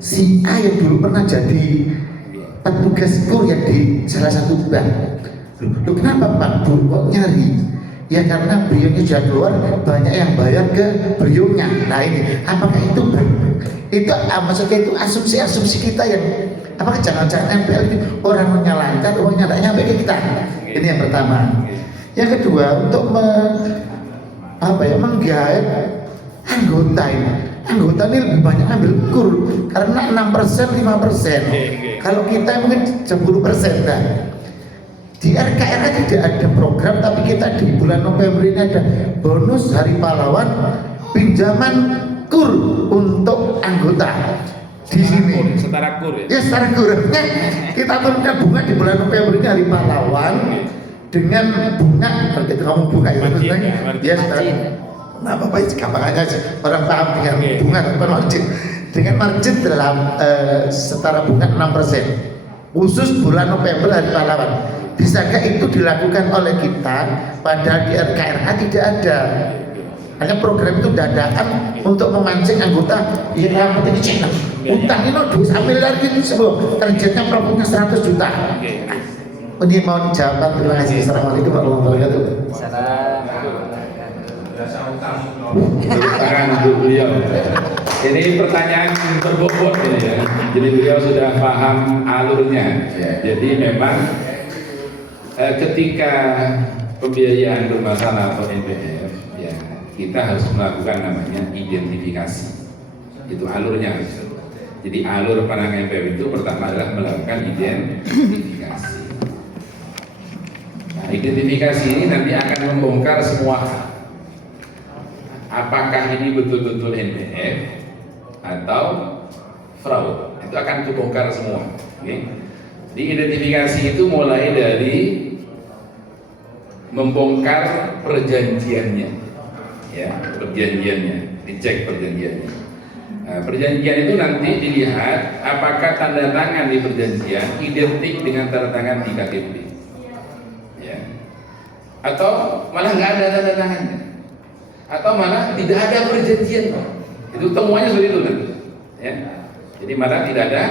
si A yang dulu pernah jadi petugas kurir di salah satu bank? Loh, kenapa Pak Bu kok nyari? Ya karena beliaunya sudah keluar, banyak yang bayar ke beliaunya. Nah ini, apakah itu maksudnya itu asumsi kita yang apakah jangan-jangan NPL itu orang menyalahkan uangnya tidak nyampe ke kita? Ini yang pertama. Yang kedua, untuk menggait anggota ini. Anggota ini lebih banyak ambil kur karena 6%, 5%. Kalau kita mungkin 10%. Nah, di RKRA tidak ada program, tapi kita di bulan November ini ada bonus hari pahlawan pinjaman kur untuk anggota di sini. Setara kur, ya. Ya, setara kur. Kita turunkan bunga di bulan November ini hari pahlawan dengan bunga, kita ngomong bunga ya, ya nah Bapak itu gampang aja orang paham dengan bunga dan margin. Dengan margin dalam setara bunga 6% khusus bulan November hari pahlawan. Bisakah itu dilakukan oleh kita padahal di RKRA tidak ada? Hanya program itu dadakan untuk memancing anggota yang penting channel. Utang ini duit miliar gitu semua. Targetnya profitnya 100 juta. Ini mau dijawab. Terima kasih. Assalamualaikum warahmatullahi wabarakatuh. Tangan untuk beliau. Ini pertanyaan berbobot ini, ya. Jadi beliau sudah paham alurnya. Jadi memang ketika pembiayaan bermasalah atau NPF, ya kita harus melakukan namanya identifikasi. Itu alurnya. Jadi alur penanganan NPF itu pertama adalah melakukan identifikasi. Nah, identifikasi ini nanti akan membongkar semua hal. Apakah ini betul-betul NPF atau fraud? Itu akan kebongkar semua. Okay? Di identifikasi itu mulai dari membongkar perjanjiannya, ya perjanjiannya, dicek perjanjiannya. Nah, perjanjian itu nanti dilihat apakah tanda tangan di perjanjian identik dengan tanda tangan di KTP, ya, atau malah nggak ada tanda tangannya, atau malah tidak ada perjanjian. Itu temuannya seperti itu nanti, ya. Jadi malah tidak ada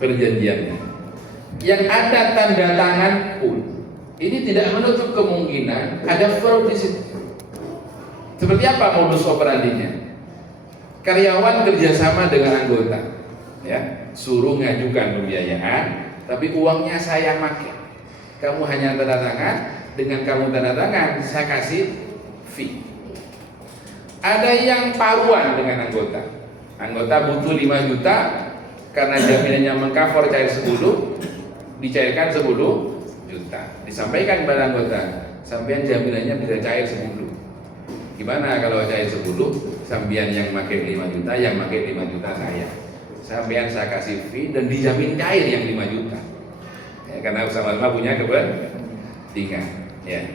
perjanjiannya. Yang ada tanda tangan pun ini tidak menutup kemungkinan ada fraud di situ. Seperti apa modus operandinya? Karyawan kerjasama dengan anggota, ya, suruh ngajukan pembiayaan, tapi uangnya saya pakai. Kamu hanya tanda tangan, dengan kamu tanda tangan, saya kasih fee. Ada yang paruan dengan anggota. Anggota butuh 5 juta, karena jaminannya mengcover cair 10, dicairkan 10 juta. Disampaikan kepada anggota, sampean jaminannya bisa cair 10. Gimana kalau cair 10? Sampean yang pakai 5 juta, yang pakai 5 juta saya. Sampean saya kasih fee dan dijamin cair yang 5 juta. Ya, karena sama-sama punya kepentingan. Ya.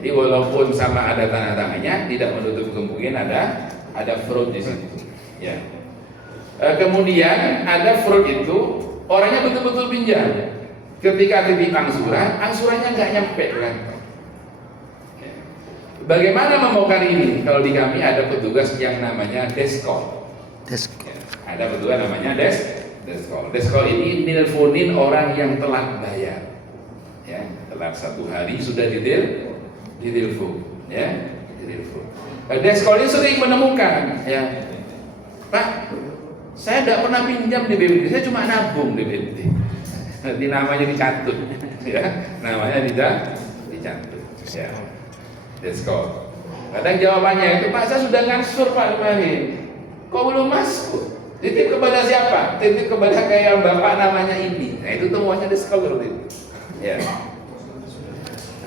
Jadi walaupun sama ada tanda tangannya, tidak menutup kemungkinan ada fraud di situ. Ya. Kemudian ada fraud itu orangnya betul-betul pinjam. Ketika titip angsuran, angsurannya nggak nyampe kan? Bagaimana membongkar ini? Kalau di kami ada petugas yang namanya deskol. Ya, ada petugas namanya deskol. Deskol ini nelponin orang yang telat bayar. Ya, telat 1 hari sudah ditelepon. Ya, ditelepon. Deskol ini sering menemukan, ya, Pak, saya tidak pernah pinjam di BPT, saya cuma nabung di BPT. Nanti namanya dicatut, ya, namanya tidak dicatut. Ya. Deskol. Kadang jawabannya itu, Pak, saya sudah ngansur Pak kemarin. Kok belum masuk? Titip kepada siapa? Titip kepada kayak bapak namanya ini. Nah itu temuannya deskol seperti itu. Ya.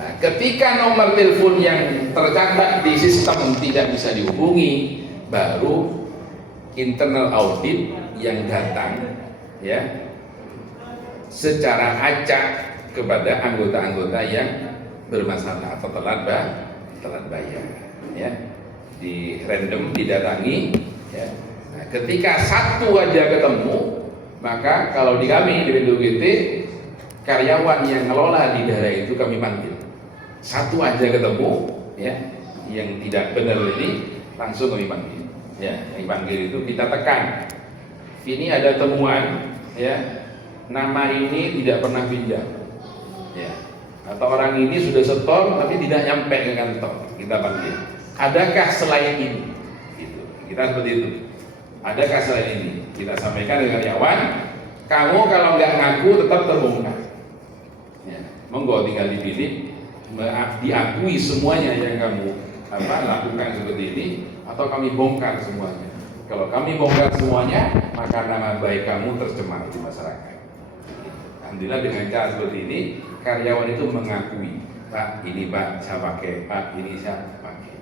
Nah, ketika nomor telepon yang tercatat di sistem tidak bisa dihubungi, baru internal audit yang datang, ya, secara acak kepada anggota-anggota yang bermasalah atau telat bayar, ya, di random didatangi, ya. Nah, ketika satu aja ketemu, maka kalau di kami di BPT karyawan yang ngelola di daerah itu kami panggil. Satu aja ketemu, ya, yang tidak benar ini langsung kami panggil. Ya, yang panggil itu kita tekan. Ini ada temuan, ya, nama ini tidak pernah pinjam, ya. Atau orang ini sudah setor tapi tidak nyampe ke kantor, kita panggil. Adakah selain ini? Gitu. Kita seperti itu. Adakah selain ini? Kita sampaikan ke karyawan, kamu kalau nggak ngaku tetap terbongkar. Ya. Monggo tinggal dipilih, diakui semuanya yang kamu lakukan seperti ini, atau kami bongkar semuanya. Kalau kami bongkar semuanya, maka nama baik kamu tercemar di masyarakat. Alhamdulillah dengan cara seperti ini, karyawan itu mengakui, Pak, ini Pak saya pakai, Pak ini saya pakai.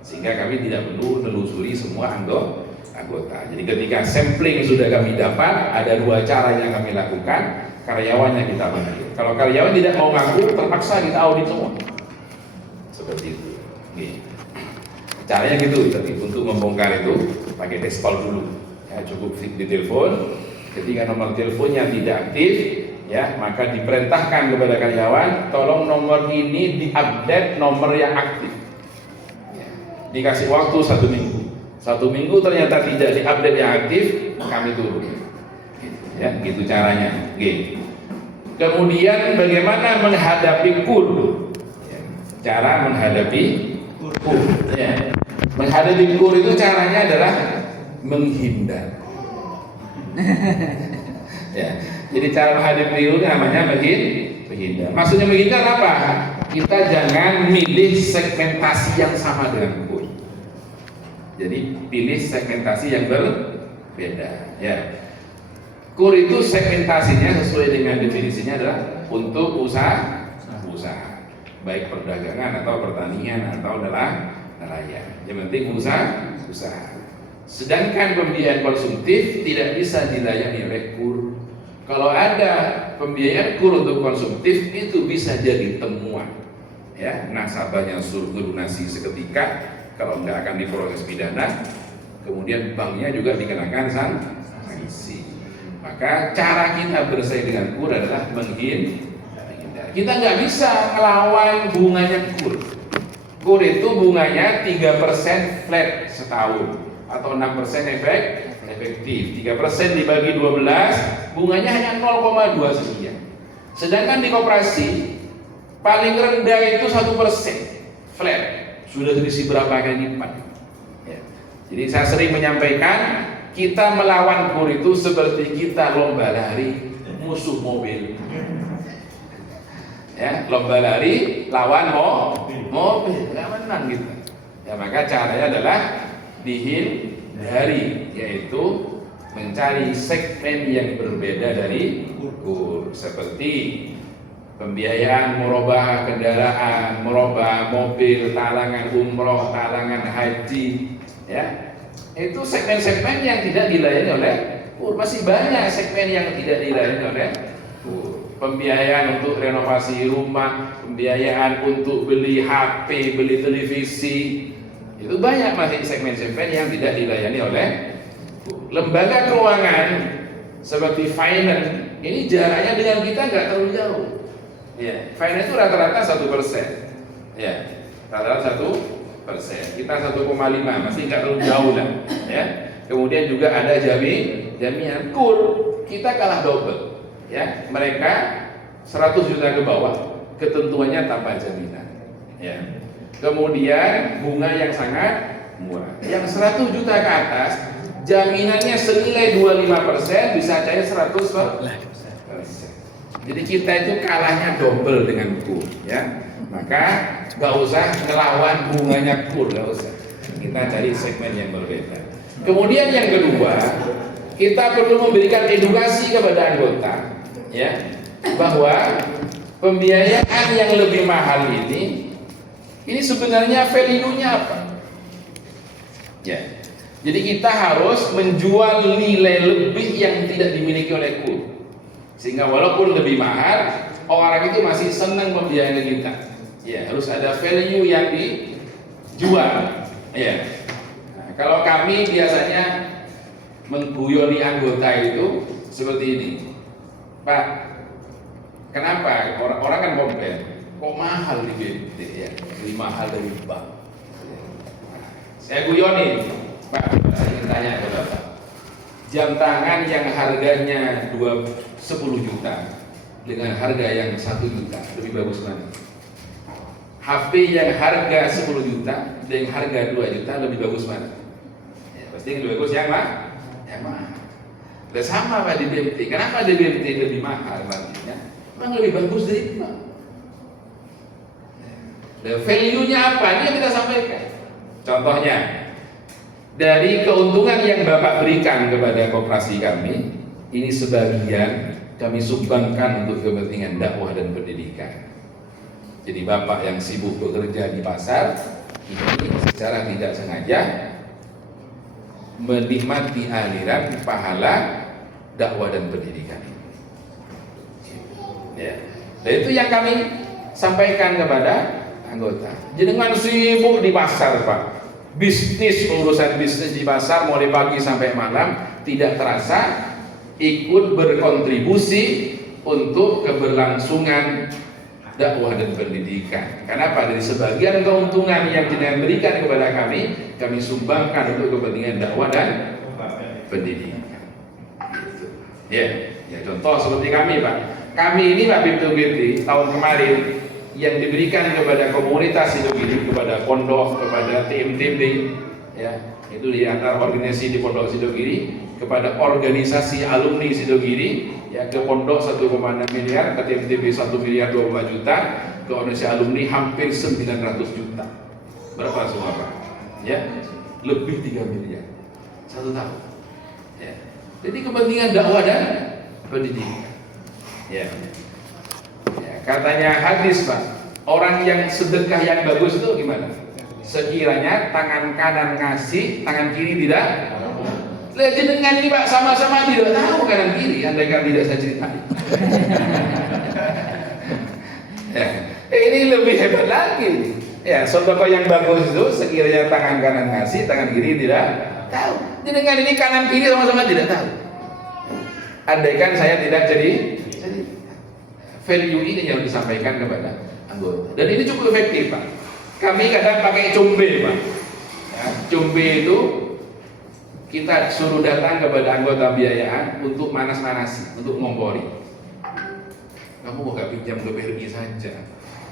Sehingga kami tidak perlu menelusuri semua anggota. Jadi ketika sampling sudah kami dapat, ada 2 cara yang kami lakukan, karyawannya kita panggil. Kalau karyawan tidak mau ngaku, terpaksa kita audit semua. Seperti itu. Oke. Caranya gitu, tapi untuk membongkar itu pakai deskol dulu. Ya, cukup ditelepon. Ketika nomor teleponnya tidak aktif, ya, maka diperintahkan kepada karyawan, tolong nomor ini diupdate nomor yang aktif. Ya, dikasih waktu 1 minggu. 1 minggu ternyata tidak diupdate yang aktif, kami turun. Ya, gitu caranya. Oke. Kemudian bagaimana menghadapi kur? Ya, cara menghadapi kur. Ya. Menghadapi kur itu caranya adalah menghindar. Ya, jadi cara menghadapi itu namanya menghindar. Maksudnya menghindar apa? Kita jangan milih segmentasi yang sama dengan KUR. Jadi pilih segmentasi yang berbeda. Ya. KUR itu segmentasinya sesuai dengan definisinya adalah untuk usaha, baik perdagangan atau pertanian atau nelayan. Yang penting usaha. Sedangkan pembiayaan konsumtif tidak bisa dilayani oleh KUR. Kalau ada pembiayaan KUR untuk konsumtif itu bisa jadi temuan. Ya, nasabahnya suruh lunasi seketika, kalau nggak akan diproses pidana. Kemudian banknya juga dikenakan sanksi. Maka cara kita bersaing dengan KUR adalah menghindar. Kita nggak bisa melawan bunganya KUR. KUR itu bunganya 3% flat setahun atau 6% efektif. 3% dibagi 12, bunganya hanya 0,2 sekian. Sedangkan di koperasi paling rendah itu 1% flat, sudah diisi berapa kali lipat. Ya. Jadi saya sering menyampaikan, kita melawan KUR itu seperti kita lomba lari musuh mobil. Ya, lomba lari lawan mobil, nggak menang gitu. Ya, maka caranya adalah dihindari, yaitu mencari segmen yang berbeda dari KUR, seperti pembiayaan merubah kendaraan, merubah mobil, talangan umroh, talangan haji, ya. Itu segmen-segmen yang tidak dilayani oleh KUR. Masih banyak segmen yang tidak dilayani oleh KUR. Pembiayaan untuk renovasi rumah, pembiayaan untuk beli HP, beli televisi, itu banyak masih segmen-segmen yang tidak dilayani oleh KUR. Lembaga keuangan seperti finance ini jaraknya dengan kita nggak terlalu jauh. Ya, finance itu rata-rata 1%. Ya, rata-rata 1%. Kita 1,5, masih nggak terlalu jauh lah. Ya. Kemudian juga ada jaminan. KUR kita kalah double. Ya, mereka 100 juta ke bawah, ketentuannya tanpa jaminan. Ya. Kemudian bunga yang sangat murah. Yang 100 juta ke atas, jaminannya senilai 25%, bisa cair 100%. Jadi kita itu kalahnya double dengan KUR, ya. Maka nggak usah ngelawan bunganya KUR, nggak usah. Kita cari segmen yang berbeda. Kemudian yang kedua, kita perlu memberikan edukasi kepada anggota, ya, bahwa pembiayaan yang lebih mahal ini sebenarnya value-nya apa? Ya. Jadi kita harus menjual nilai lebih yang tidak dimiliki oleh KUR. Sehingga walaupun lebih mahal, orang itu masih senang membiayai kita. Ya, harus ada value yang dijual. Ya. Nah, kalau kami biasanya mengguyoni anggota itu seperti ini, Pak, kenapa orang kan komplain, kok mahal di BMT, ya, lebih mahal dari bank. Saya guyoni, Pak, saya ingin tanya ke Bapak, jam tangan yang harganya 10 juta dengan harga yang 1 juta lebih bagus mana? HP yang harga 10 juta dengan harga 2 juta lebih bagus mana? Ya, pasti lebih bagus yang mana? Yang mahal. Dan sama Pak di BMT. Kenapa di BMT lebih mahal artinya? Memang lebih bagus dari bank. Dan value-nya apa? Ini yang kita sampaikan. Contohnya, dari keuntungan yang Bapak berikan kepada koperasi kami, ini sebagian kami sumbangkan untuk kepentingan dakwah dan pendidikan. Jadi Bapak yang sibuk bekerja di pasar, ini secara tidak sengaja menikmati aliran pahala dakwah dan pendidikan. Ya. Dan itu yang kami sampaikan kepada anggota. Jenengan sibuk di pasar, Pak. Bisnis, urusan bisnis di pasar mulai pagi sampai malam, tidak terasa ikut berkontribusi untuk keberlangsungan dakwah dan pendidikan. Kenapa? Dari sebagian keuntungan yang jenengan berikan kepada kami sumbangkan untuk kepentingan dakwah dan pendidikan. Ya, contoh seperti kami, Pak. Kami ini Pak BPT tahun kemarin yang diberikan kepada komunitas hidup ini, kepada pondok, kepada tim-tim, ya, itu di antara organisasi di Pondok Sidogiri kepada organisasi alumni Sidogiri, ya, ke Pondok 1,6 miliar, ke TMTB 1 miliar 24 juta, ke organisasi alumni hampir 900 juta. Berapa semua Pak? Ya, lebih 3 miliar 1 tahun. Ya. Jadi kepentingan dakwah dan pendidikan. Ya. Ya, katanya hadis Pak, orang yang sedekah yang bagus itu gimana? Sekiranya tangan kanan ngasih, tangan kiri tidak. Lah jenengan ini Pak sama-sama tidak tahu kanan kiri, andaikan tidak saya ceritain. Ya, ini lebih hebat lagi. Ya, sedekah yang bagus itu sekiranya tangan kanan ngasih, tangan kiri tidak tahu. Jenengan ini kanan kiri sama-sama tidak tahu. Andaikan saya tidak jadi value ini yang disampaikan kepada anggota. Dan ini cukup efektif Pak. Kami kadang pakai combe Pak. Ya, combe itu kita suruh datang kepada anggota biayaan untuk manas-manasi, untuk ngompori. Kamu kok gak pinjam ke BRI saja?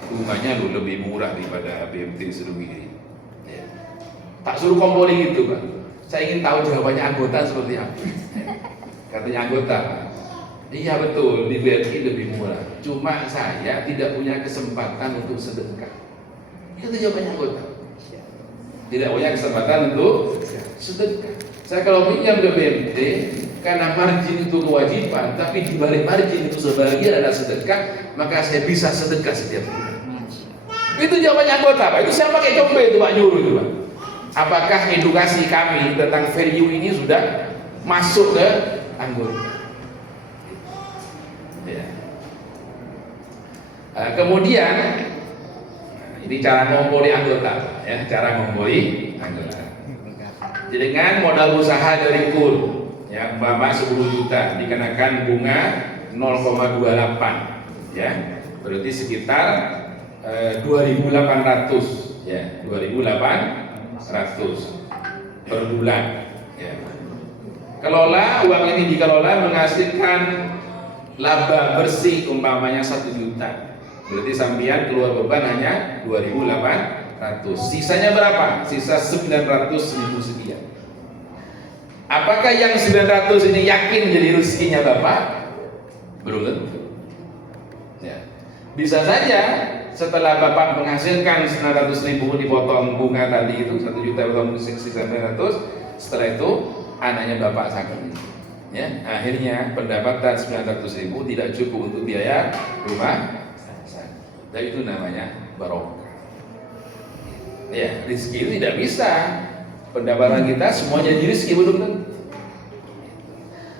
Bunganya lu lebih murah daripada BMT Sidogiri. Ya. Tak suruh ngompori gitu Pak. Saya ingin tahu jawabannya anggota seperti apa. Katanya anggota, iya betul di BRI lebih murah. Cuma saya tidak punya kesempatan untuk sedekah. Itu jawabannya anggota. Tidak punya kesempatan untuk sedekah. Saya kalau pinjam ke BMT karena margin itu kewajiban, tapi di balik margin itu sebagian ada sedekah, maka saya bisa sedekah setiap bulan. Itu jawabannya anggota Pak. Itu saya pakai coba itu Pak nyuruh itu Pak. Apakah edukasi kami tentang value ini sudah masuk ke anggota? Ya. Kemudian ini cara ngompori anggota, ya, cara ngompori anggota. Dengan modal usaha dari KUR, ya, Bapak 10 juta dikenakan bunga 0,28, ya, berarti sekitar 2.800, ya, 2.800 per bulan. Ya. Kelola uang ini dikelola menghasilkan laba bersih umpamanya 1 juta, berarti sampean keluar beban hanya 2.800. Sisanya berapa? Sisa 900.000 sekian. Apakah yang 900 ini yakin jadi rezekinya Bapak? Belum tentu. Ya. Bisa saja setelah Bapak menghasilkan 900.000 dipotong bunga tadi itu 1 juta potong 900, setelah itu anaknya Bapak sakit. Ya, akhirnya pendapatan 900.000 tidak cukup untuk biaya rumah sakit. Dan itu namanya barokah. Ya, rezeki itu tidak bisa. Pendapatan kita semua jadi rezeki belum tentu.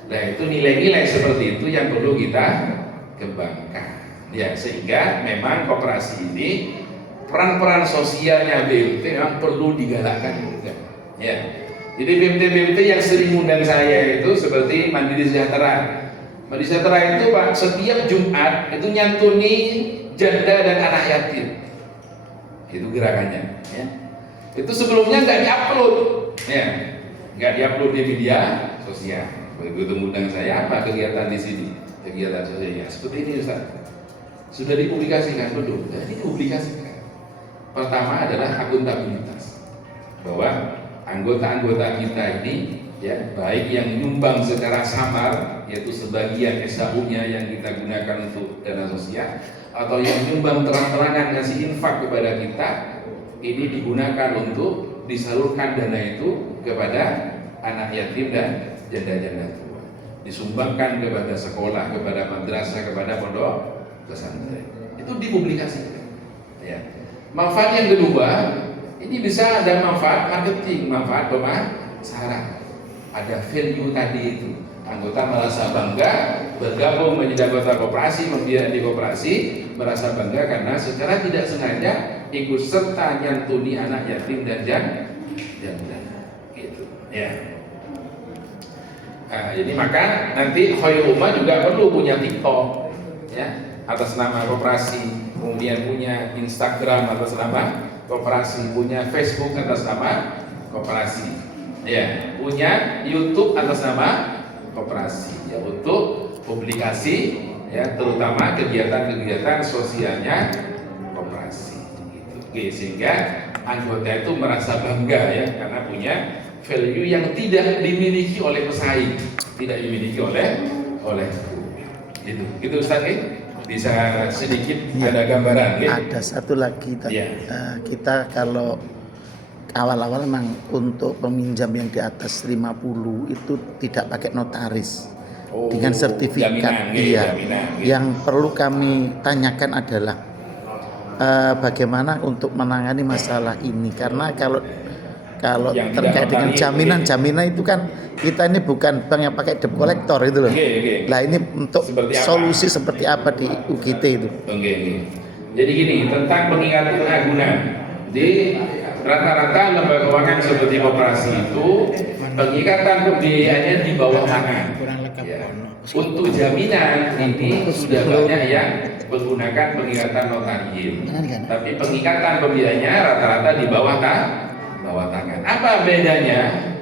Nah, itu nilai-nilai seperti itu yang perlu kita kembangkan. Ya, sehingga memang koperasi ini peran-peran sosialnya BMT memang perlu digalakkan juga. Ya. Jadi BMT yang sering undang saya itu seperti Mandiri Sejahtera. Mandiri Sejahtera itu Pak, setiap Jumat itu nyantuni janda dan anak yatim. Itu gerakannya, ya. Itu sebelumnya nggak diupload, ya, nggak diupload di media sosial. Begitu mengundang saya, apa kegiatan di sini? Kegiatan sosialnya seperti ini Ustaz. Sudah dipublikasikan belum? Jadi dipublikasikan. Pertama adalah akuntabilitas, bahwa anggota-anggota kita ini, ya, baik yang menyumbang secara samar, yaitu sebagian SHU-nya yang kita gunakan untuk dana sosial, atau yang menyumbang terang-terangan ngasih infak kepada kita, ini digunakan untuk disalurkan dana itu kepada anak yatim dan janda-janda tua, disumbangkan kepada sekolah, kepada madrasah, kepada pondok pesantren. Itu dipublikasikan. Ya. Manfaat yang kedua, ini bisa ada manfaat marketing, manfaat pemasaran. Ada value tadi itu. Anggota merasa bangga bergabung menjadi anggota koperasi, membiayai di koperasi, merasa bangga karena secara tidak sengaja ikut serta nyantuni anak yatim dan janda. Gitu. Ya. Nah, jadi maka nanti Khairul Ummah juga perlu punya TikTok, ya, atas nama koperasi, kemudian punya Instagram atas nama koperasi, punya Facebook atas nama koperasi, ya, punya YouTube atas nama koperasi, ya, untuk publikasi, ya, terutama kegiatan-kegiatan sosialnya koperasi. Gitu. Oke, sehingga anggota itu merasa bangga ya karena punya value yang tidak dimiliki oleh pesaing, tidak dimiliki oleh itu Ustaz bisa sedikit ada gambaran ya? Ada satu lagi tadi. Ya. Kita kalau awal-awal memang untuk peminjam yang di atas 50 itu tidak pakai notaris. Dengan sertifikat. Jaminan. Yang perlu kami tanyakan adalah bagaimana untuk menangani masalah ini, karena kalau Yang terkait dengan tidak jaminan itu kan kita ini bukan bank yang pakai debt collector itu loh. Nah ini untuk Seperti apa? solusi seperti apa di UGT itu? Oke. Jadi gini, tentang pengingatan pengagunan di rata-rata lembaga keuangan seperti koperasi itu pengingatan pembiayaannya di bawah tangan. Ya. Untuk jaminan ini sudah banyak yang menggunakan pengingatan notaris, tapi pengingatan pembiayaannya rata-rata di bawah tangan. Apa bedanya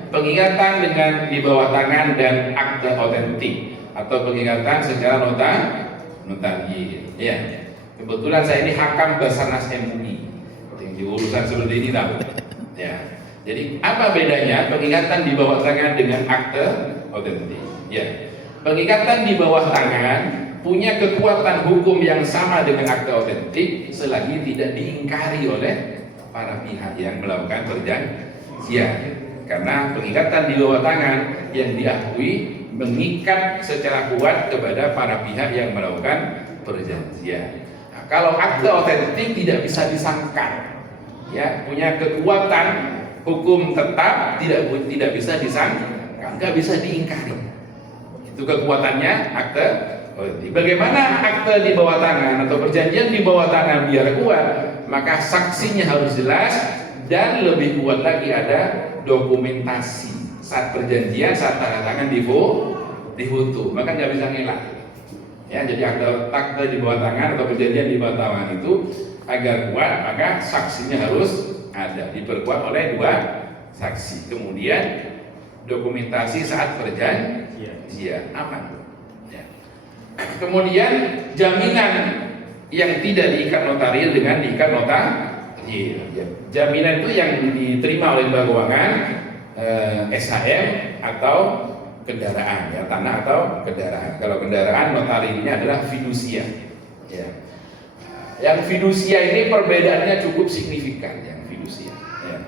pengingatan dengan di bawah tangan dan akte otentik atau pengingatan secara notaris? Ya, kebetulan saya ini hakam Basarnas MUI, di urusan seperti ini tahu. Ya, jadi apa bedanya pengingatan di bawah tangan dengan akte otentik? Ya, pengingatan di bawah tangan punya kekuatan hukum yang sama dengan akte otentik selagi tidak diingkari oleh para pihak yang melakukan perjanjian. Karena pengingatan di bawah tangan yang diakui mengikat secara kuat kepada para pihak yang melakukan perjanjian. Nah, kalau akte otentik tidak bisa disangkal, ya punya kekuatan hukum tetap, tidak bisa disangkal, nggak bisa diingkari. Itu kekuatannya akte otentik. Bagaimana akte di bawah tangan atau perjanjian di bawah tangan biar kuat? Maka saksinya harus jelas dan lebih kuat lagi ada dokumentasi saat perjanjian, saat tanda tangan difoto, maka nggak bisa ngelak. Ya, jadi akte di bawah tangan atau perjanjian di bawah tangan itu agar kuat, maka saksinya harus ada, diperkuat oleh 2 saksi. Kemudian dokumentasi saat perjanjian aman. Ya. Kemudian jaminan yang tidak diikat notaris dengan diikat notaris. Ya. Jaminan itu yang diterima oleh lembaga keuangan, SHM atau kendaraan, ya, tanah atau kendaraan. Kalau kendaraan notarisnya adalah fidusia. Ya. Yang fidusia ini perbedaannya cukup signifikan, yang fidusia. Ya.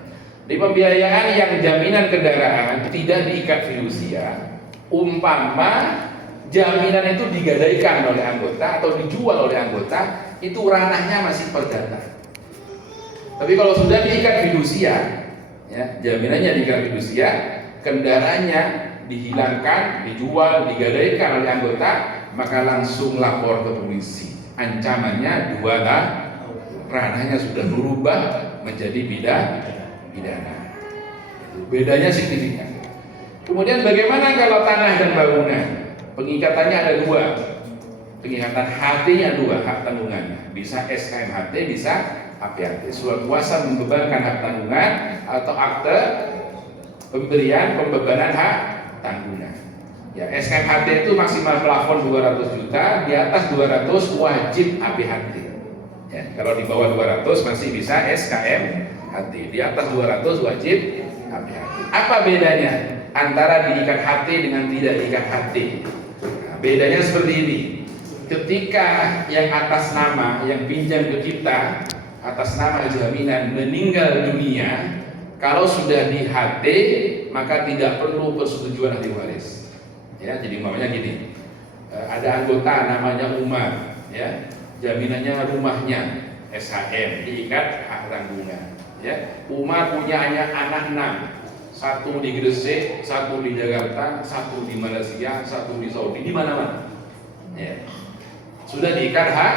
Di pembiayaan yang jaminan kendaraan tidak diikat fidusia, umpama jaminan itu digadaikan oleh anggota atau dijual oleh anggota, itu ranahnya masih perdata. Tapi kalau sudah diikat fidusia, ya, jaminannya diikat fidusia, kendaraannya dihilangkan, dijual, digadaikan oleh anggota, maka langsung lapor ke polisi. Ancamannya 2 tahun, ranahnya sudah berubah menjadi pidana. Bedanya signifikan. Kemudian bagaimana kalau tanah dan bangunan? Pengikatannya ada 2. Pengikatan HT-nya 2, hak tanggungannya. Bisa SKMHT, bisa APHT. Surat kuasa membebankan hak tanggungan atau akte pembebanan hak tanggungan. Ya, SKMHT itu maksimal plafon 200 juta, di atas 200 wajib APHT. Ya, kalau di bawah 200 masih bisa SKMHT, di atas 200 wajib APHT. Apa bedanya antara diikat HT dengan tidak diikat HT? Nah, bedanya seperti ini. Ketika yang atas nama yang pinjam ke kita atas nama jaminan meninggal dunia, kalau sudah di HT maka tidak perlu persetujuan ahli waris. Ya, jadi umpamanya gini, ada anggota namanya Umar, ya, jaminannya rumahnya SHM diikat hak tanggungan. Ya, Umar punya anak 6, 1 di Gresik, 1 di Jakarta, 1 di Malaysia, 1 di Saudi, di mana-mana. Ya. Sudah diikat hak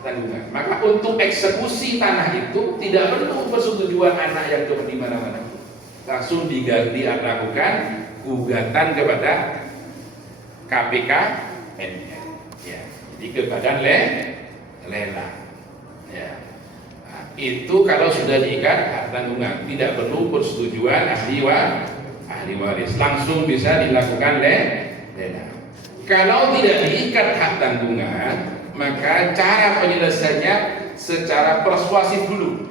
tanggungan. Maka untuk eksekusi tanah itu tidak perlu persetujuan anak yang di mana-mana. Langsung dilakukan gugatan kepada KPKNN. Ya. Jadi ke badan lelang. Ya. Nah, itu kalau sudah diikat hak tanggungan, tidak perlu persetujuan ahli waris, langsung bisa dilakukan lelang. Kalau tidak diikat hak tanggungan, maka cara penyelesaiannya secara persuasif dulu.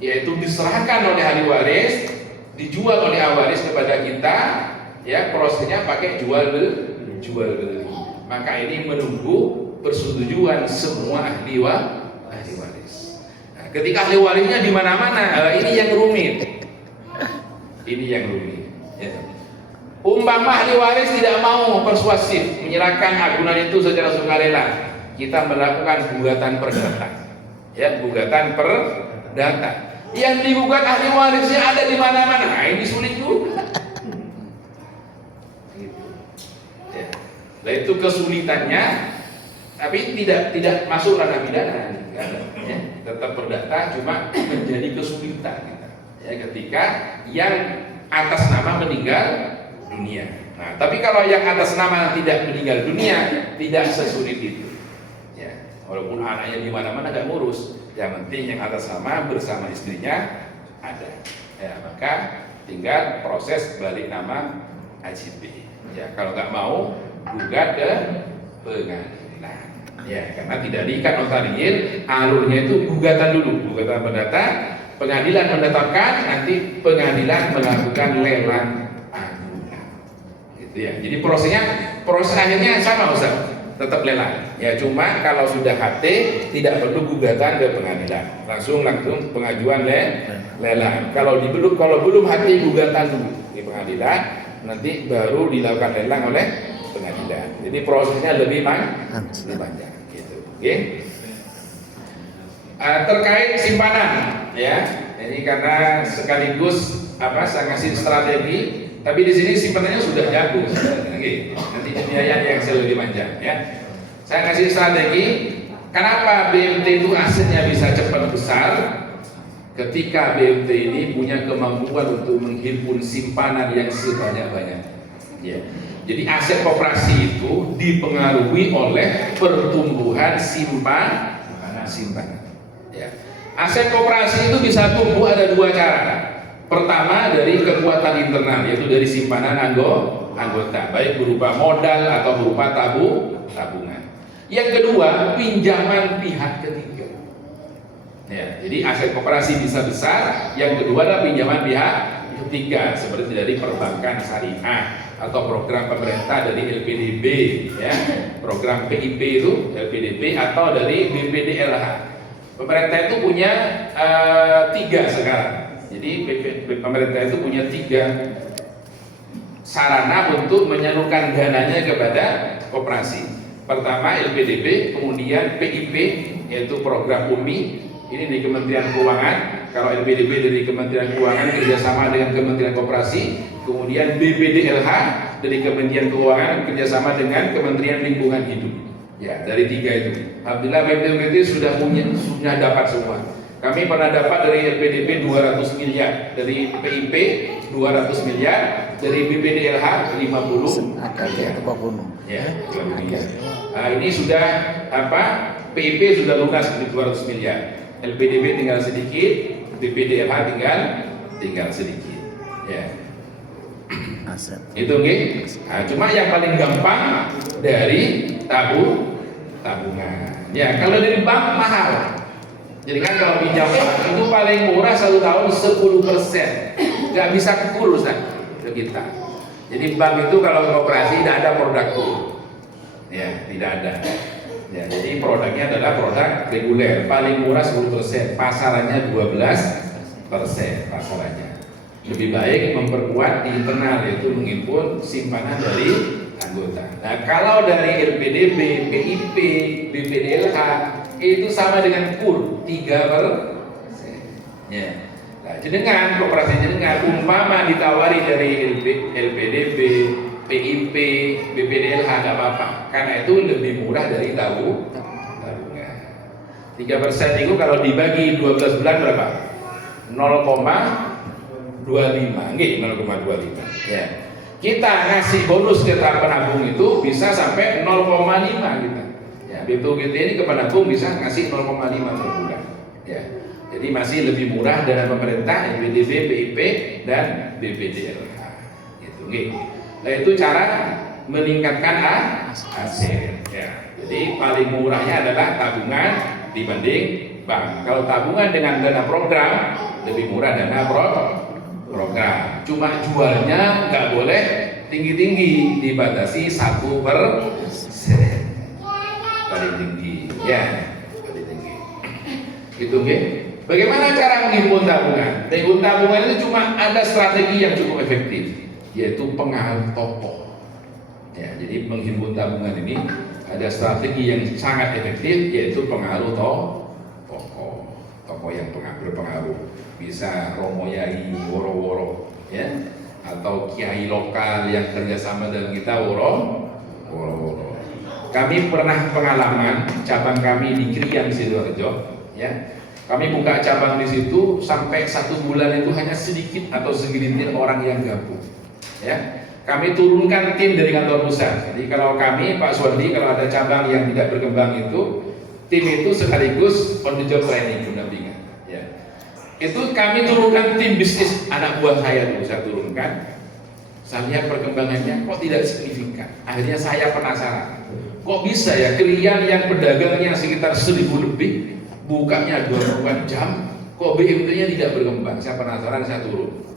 yaitu diserahkan oleh ahli waris, dijual oleh ahli waris kepada kita, ya prosesnya pakai jual beli. Maka ini menunggu persetujuan semua ahli waris. Nah, ketika ahli warisnya di mana-mana, ini yang rumit. Ya. Umpama ahli waris tidak mau persuasif menyerahkan agunan itu secara sukarela, kita melakukan gugatan perdata. Ya, gugatan perdata. Yang digugat ahli warisnya ada di mana-mana. Nah, ini sulit juga. Gitu. Ya. Nah, itu kesulitannya, tapi tidak masuk ranah pidana. Ya. Tetap perdata, cuma menjadi kesulitan. Ya, ketika yang atas nama meninggal dunia. Nah, tapi kalau yang atas nama tidak meninggal dunia, tidak sesulit itu. Ya, walaupun anaknya di mana-mana nggak ngurus, yang penting yang atas nama bersama istrinya ada. Ya, maka tinggal proses balik nama AJB. Ya, kalau nggak mau gugat ke pengadilan. Ya, karena tidak diikat notariil, alurnya itu gugatan dulu, gugatan perdata. Pengadilan menetapkan, nanti pengadilan melakukan lelang agunan. Gitu ya. Jadi proses akhirnya sama Ustaz, tetap lelang. Ya cuma kalau sudah HT tidak perlu gugatan ke pengadilan, langsung pengajuan lelang. Kalau belum HT gugatan dulu di pengadilan, nanti baru dilakukan lelang oleh pengadilan. Jadi prosesnya lebih panjang. Gitu. Oke. Terkait simpanan, ya, ini karena sekaligus saya ngasih strategi, tapi di sini simpanannya sudah jago, nanti biayanya yang lebih panjang, ya. Saya ngasih strategi, kenapa BMT itu asetnya bisa cepat besar, ketika BMT ini punya kemampuan untuk menghimpun simpanan yang sebanyak-banyak. Ya. Jadi aset koperasi itu dipengaruhi oleh pertumbuhan simpanan. Ya. Aset koperasi itu bisa tumbuh ada dua cara. Pertama dari kekuatan internal, yaitu dari simpanan anggota, baik berupa modal atau berupa tabungan. Yang kedua, pinjaman pihak ketiga. Ya, jadi aset koperasi bisa besar. Yang kedua adalah pinjaman pihak ketiga, seperti dari perbankan syariah atau program pemerintah dari LPDB, ya, program PIP itu LPDB atau dari BPDLH. Pemerintah itu punya 3 sekarang. Jadi pemerintah itu punya 3 sarana untuk menyalurkan dananya kepada koperasi. Pertama LPDB, kemudian PIP yaitu program UMI, ini di Kementerian Keuangan. Kalau LPDB dari Kementerian Keuangan kerjasama dengan Kementerian Koperasi, kemudian BPDLH dari Kementerian Keuangan kerjasama dengan Kementerian Lingkungan Hidup. Ya, dari 3 itu. Alhamdulillah BPDB sudah dapat semua. Kami pernah dapat dari LPDB 200 miliar, dari PIP 200 miliar, dari BPDLH 50 miliar. Ya, nah, ini sudah PIP sudah lunas di 200 miliar. LPDB tinggal sedikit, BPDLH tinggal sedikit. Ya. Aset. Itu nggih. Nah, cuma yang paling gampang dari tabungan. Ya, kalau dari bank mahal. Jadi kan kalau pinjam bank itu paling murah 1 tahun 10%. Nggak bisa kurus ke kita. Jadi bank itu kalau koperasi tidak ada produk kur. Ya, tidak ada. Ya, jadi produknya adalah produk reguler, paling murah 10%, pasarannya 12% pasarannya. Lebih baik memperkuat di internal, yaitu menghimpun simpanan dari anggota. Nah, kalau dari LPDB, PIP, BPDLH itu sama dengan KUR 3%. Ya. Nah, jenengan koperasi jenengan umpama ditawari dari LPDB, PIP, BPDLH nggak apa-apa, karena itu lebih murah dari tabungan. 3% itu kalau dibagi 12 bulan berapa? 0,25, nggih 0,25. Ya. Kita ngasih bonus ke penabung itu bisa sampai 0,5 kita. Ya, BPUGT ini ke penabung bisa ngasih 0,5 per bulan. Ya. Jadi masih lebih murah dari pemerintah, LPDB, PIP, dan BPDLH. Gitu, nggih. Nah, itu cara meningkatkan aset. Ya. Jadi paling murahnya adalah tabungan dibanding bank. Kalau tabungan dengan dana program lebih murah dana program. Cuma jualnya nggak boleh tinggi-tinggi, dibatasi 1%. Paling tinggi, ya, paling tinggi. Itu oke. Bagaimana cara menghimpun tabungan? Menghimpun tabungan itu cuma ada strategi yang cukup efektif, yaitu pengaruh tokoh. Ya, jadi menghimpun tabungan ini ada strategi yang sangat efektif, yaitu pengaruh tokoh yang berpengaruh. Bisa Romo Yai Woro-Woro, ya, atau kiai lokal yang kerjasama dengan kita Woro-Woro. Kami pernah pengalaman cabang kami di Krian Sidoarjo, ya. Kami buka cabang di situ sampai 1 bulan itu hanya sedikit atau segelintir orang yang gabung, ya. Kami turunkan tim dari kantor pusat. Jadi kalau kami Pak Suwandi kalau ada cabang yang tidak berkembang itu, tim itu sekaligus on the job training pendampingan, ya. Itu kami turunkan tim bisnis anak buah saya dulu saya turunkan. Saya lihat perkembangannya kok tidak signifikan. Akhirnya saya penasaran. Kok bisa ya Krian yang pedagangnya sekitar 1000 lebih, bukanya 24 jam, kok BMT-nya tidak berkembang? Saya penasaran, saya turun.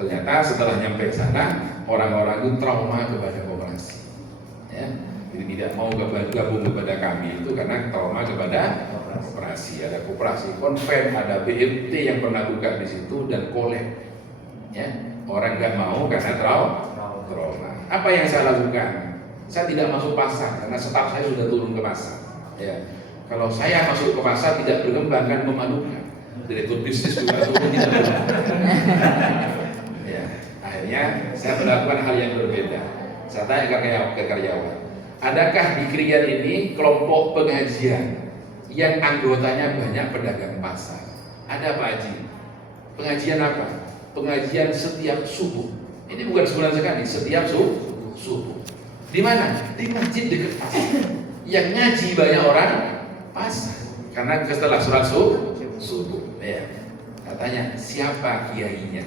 Ternyata setelah nyampe sana, orang-orang itu trauma kepada koperasi, ya. Jadi tidak mau gabung kepada kami itu karena trauma kepada koperasi. Ada koperasi konven, ada BMT yang pernah buka di situ dan kolek, ya. Orang nggak mau karena trauma. Apa yang saya lakukan? Saya tidak masuk pasar karena staf saya sudah turun ke pasar, ya. Kalau saya masuk ke pasar tidak berkembang kan memalukan. Direktur bisnis juga turun tidak berkembang. Ya, akhirnya saya melakukan hal yang berbeda. Saya tanya ke karyawan, adakah di Krian ini kelompok pengajian yang anggotanya banyak pedagang pasar? Ada Pak Haji. Pengajian apa? Pengajian setiap subuh. Ini bukan sebulan sekali, setiap subuh. Di mana? Di masjid dekat pasar. Yang ngaji banyak orang pasar. Karena setelah sholat subuh, ya. Katanya siapa kiainya?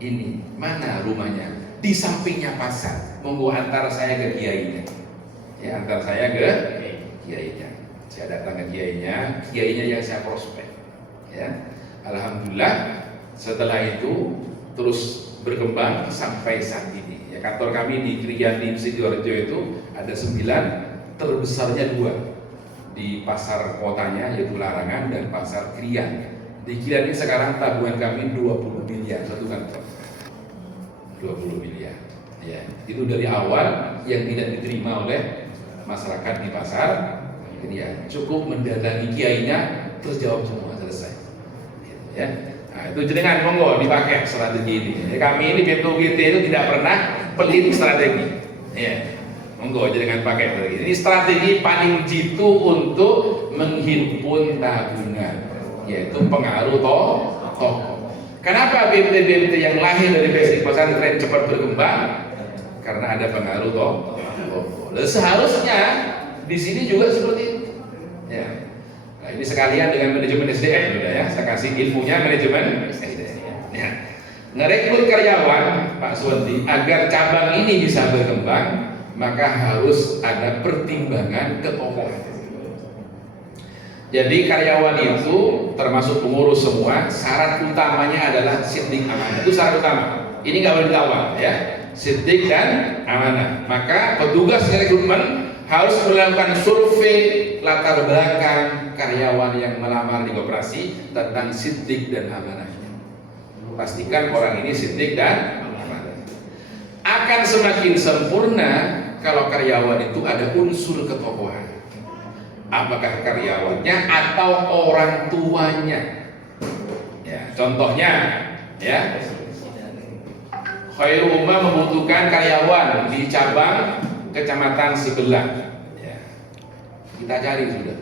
Ini mana rumahnya? Di sampingnya pasar. Monggo antar saya ke kiainya. Ya, antar saya ke kiainya. Saya datang ke kiainya yang saya prospek. Ya, alhamdulillah setelah itu terus berkembang sampai saat ini. Ya, kantor kami di Krian di Sidoarjo itu ada 9, terbesarnya 2 di pasar kotanya yaitu Larangan dan pasar Krian. Di Krian ini sekarang tabungan kami 20 miliar satu kantor. 20 miliar. Ya, itu dari awal yang tidak diterima oleh masyarakat di pasar Krian. Cukup mendatangi kiainya terjawab semua selesai. Gitu, ya. Nah, itu jenengan monggo dipakai strategi ini. Ya, kami ini pintu GT itu tidak pernah pelit strategi. Ya, monggo jenengan pakai strategi. Ini strategi paling jitu untuk menghimpun tabungan, yaitu pengaruh tokoh. Kenapa BMT yang lahir dari basic pesantren cepat berkembang? Karena ada pengaruh tokoh. Seharusnya di sini juga seperti itu. Ya. Nah, ini sekalian dengan manajemen SDM, ya. Saya kasih ilmunya manajemen SDM. Ya. Ngerekrut karyawan, Pak Suwandi, agar cabang ini bisa berkembang, maka harus ada pertimbangan ketokohan. Jadi karyawan itu termasuk pengurus semua, syarat utamanya adalah siddiq amanah. Itu syarat utama. Ini nggak boleh ditawar, ya. Siddiq dan amanah. Maka petugas rekrutmen harus melakukan survei latar belakang karyawan yang melamar di koperasi tentang siddiq dan amanahnya. Pastikan orang ini siddiq dan amanah. Akan semakin sempurna kalau karyawan itu ada unsur ketokohan. Apakah karyawannya atau orang tuanya? Ya, contohnya, ya, Khairul Ummah membutuhkan karyawan di cabang kecamatan sebelah. Ya. Kita cari sudah.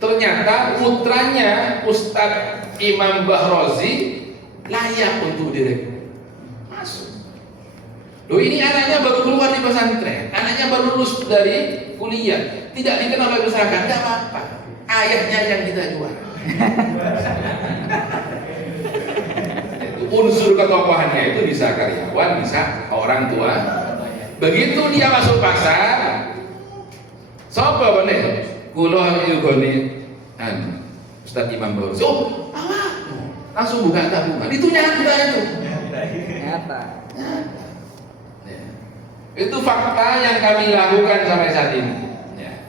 Ternyata putranya Ustadz Imam Bahrozi layak untuk direkrut. Masuk. Loh, ini anaknya baru keluar di pesantren, anaknya baru lulus dari kuliah, tidak dikenal oleh masyarakat, tidak apa-apa. Ayahnya yang kita jual. Unsur ketokohannya itu bisa karyawan, bisa orang tua. Begitu dia masuk pasar, sapa bener? Kula yugone Ustadz Imam Baurus, oh langsung buka tabungan, itu nyata itu. Nyata. Ya. Itu fakta yang kami lakukan sampai saat ini. Ya.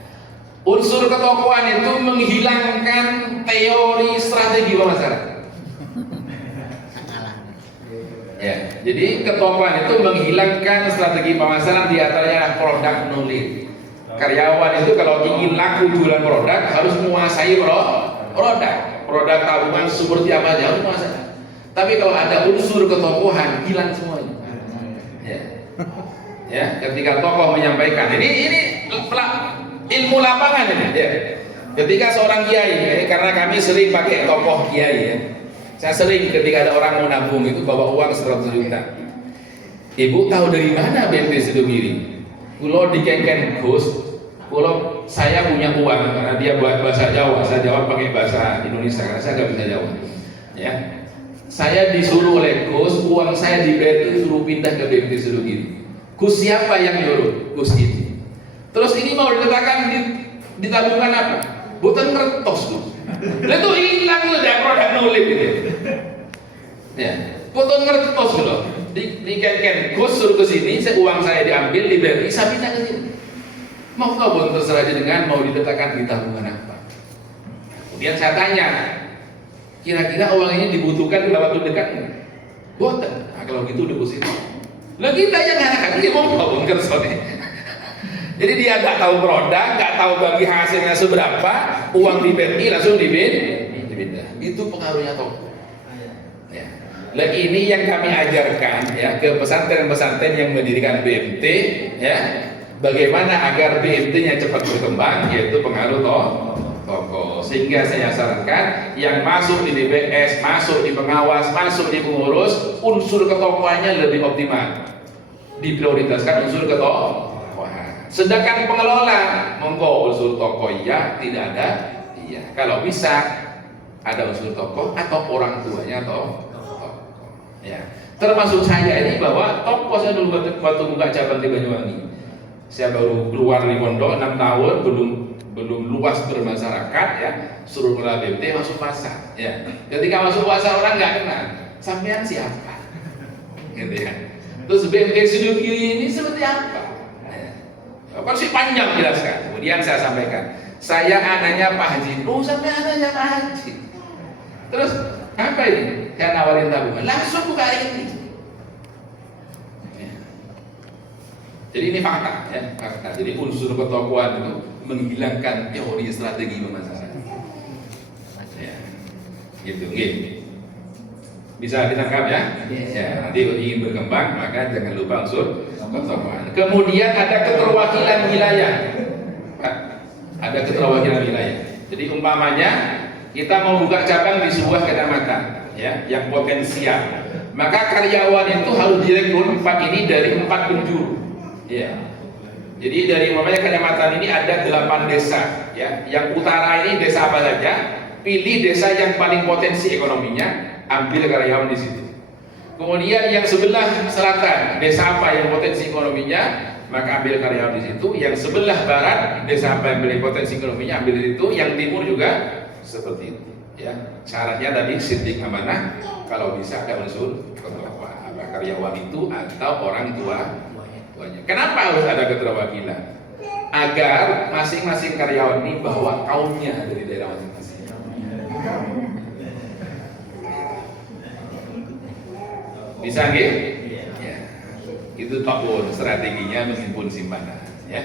Unsur ketokohan itu menghilangkan teori strategi pemasaran. Ya, jadi ketokohan itu menghilangkan strategi pemasaran, di antaranya produk knowledge. Karyawan itu kalau ingin laku jualan produk harus menguasai produk tabungan seperti apa aja harus menguasai. Tapi kalau ada unsur ketokohan hilang semuanya. Ya. Ya, ketika tokoh menyampaikan ini ilmu lapangan ini. Ya. Ketika seorang kiai, karena kami sering pakai tokoh kiai ya. Saya sering ketika ada orang mau nabung itu bawa uang 100 juta. Ibu tahu dari mana BMT Sidomiri? Kulo dikengken Gus, kulo saya punya uang karena dia buat bahasa Jawa, saya jawab pakai bahasa Indonesia karena saya nggak bisa Jawa. Ya, saya disuruh oleh Gus, uang saya di BMT suruh pindah ke BMT Sidomiri. Gus siapa yang nyuruh? Gus ini. Terus ini mau diletakkan di tabungan apa? Bukan kertas Gus. Itu hilang sudah produk nulis gitu. Ya, foto ngertos gitu. Di Gus suruh ke sini, uang saya diambil, diberi, saya pindah ke sini. Mau tahu terserah aja dengan mau diletakkan di tabungan apa. Kemudian saya tanya, kira-kira uang ini dibutuhkan dalam waktu dekat nggak? Boten. Nah, kalau gitu deposit. Lah kita yang anak-anak dia mau tahu ngertos. Jadi dia nggak tahu produk, nggak tahu bagi hasilnya seberapa, uang di BNI langsung dipindah. Itu pengaruhnya toko. Ya. Nah ini yang kami ajarkan ya ke pesantren-pesantren yang mendirikan BMT ya, bagaimana agar BMT-nya cepat berkembang, yaitu pengaruh toko. Sehingga saya sarankan yang masuk di DBS, masuk di pengawas, masuk di pengurus, unsur ketokohannya lebih optimal. Diprioritaskan unsur ketokohan. Sedangkan pengelola monggo unsur tokoh iya, tidak ada iya. Kalau bisa ada unsur tokoh atau orang tuanya tokoh. Ya. Termasuk saya ini bahwa tokoh saya dulu waktu buka cabang di Banyuwangi. Saya baru keluar di pondok 6 tahun, belum luas bermasyarakat ya. Suruh ngelola BMT masuk pasar. Ya. Ketika masuk pasar orang nggak kenal. Sampean siapa? Gitu ya. Terus BMT Sidomiri ini seperti apa? Pasti panjang jelaskan. Kemudian saya sampaikan, saya anaknya Pak Haji. Oh, sampai anaknya Pak Haji. Terus apa ini? Saya nawarin tabungan. Langsung buka ini. Ya. Jadi ini fakta, ya, fakta. Jadi unsur ketokohan itu menghilangkan teori strategi pemasaran. Ya. Gitu, gitu. Bisa ditangkap ya? Ya, nanti ingin berkembang maka jangan lupa unsur ketokohan. Kemudian ada keterwakilan wilayah. Ada keterwakilan wilayah. Jadi umpamanya kita mau buka cabang di sebuah kecamatan ya, yang potensial. Maka karyawan itu harus direkrut 4 ini dari 4 penjuru. Ya. Jadi dari umpamanya kecamatan ini ada 8 desa ya. Yang utara ini desa apa saja? Pilih desa yang paling potensi ekonominya, ambil karyawan di situ. Kemudian yang sebelah selatan, desa apa yang potensi ekonominya, maka ambil karyawan di situ. Yang sebelah barat, desa apa yang potensi ekonominya, ambil di situ. Yang timur juga seperti itu. Ya, syaratnya tadi sidik amanah. Kalau bisa ada unsur keterwakilan, karyawan itu atau orang tuanya. Kenapa harus ada keterwakilan? Agar masing-masing karyawan ini bawa kaumnya dari daerah masing-masing. Bisa nggih? Ya. Itu tahun strateginya menghimpun simpanan ya.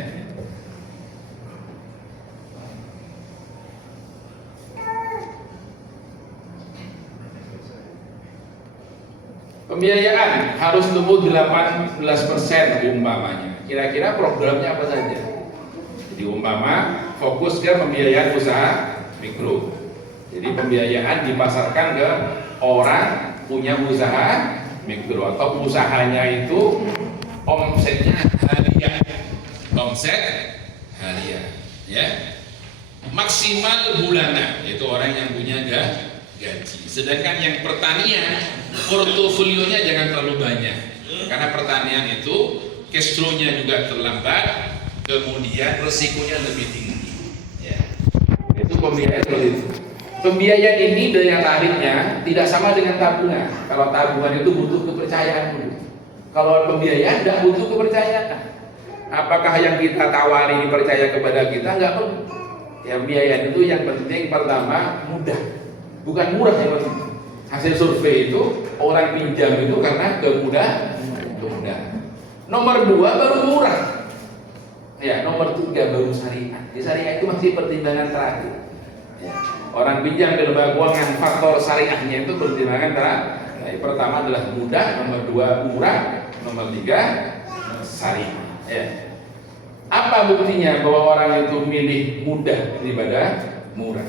Pembiayaan harus tumbuh 18% umpamanya. Kira-kira programnya apa saja? Jadi umpama fokus ke pembiayaan usaha mikro. Jadi pembiayaan dipasarkan ke orang punya usaha mikro atau usahanya itu omsetnya harian, omset harian, ya maksimal bulanan, yaitu orang yang punya gaji. Sedangkan yang pertanian portofolionya jangan terlalu banyak, karena pertanian itu cash flow-nya juga terlambat, kemudian resikonya lebih tinggi. Ya. Itu pembiayaan seperti itu. Pembiayaan ini daya tariknya tidak sama dengan tabungan. Kalau tabungan itu butuh kepercayaan dulu. Kalau pembiayaan tidak butuh kepercayaan. Apakah yang kita tawari percaya kepada kita? Enggak perlu. Ya, pembiayaan itu yang penting pertama mudah, bukan murah yang penting. Hasil survei itu orang pinjam itu karena kemudahan. Nomor 2 baru murah. Ya, nomor 3 baru syariah. Di syariah itu masih pertimbangan terakhir. Ya. Orang pinjam ke lembaga keuangan, faktor syariahnya itu pertimbangan terakhir. Pertama adalah mudah, nomor 2 murah, nomor 3 syariah. Ya. Apa buktinya bahwa orang itu milih mudah daripada murah?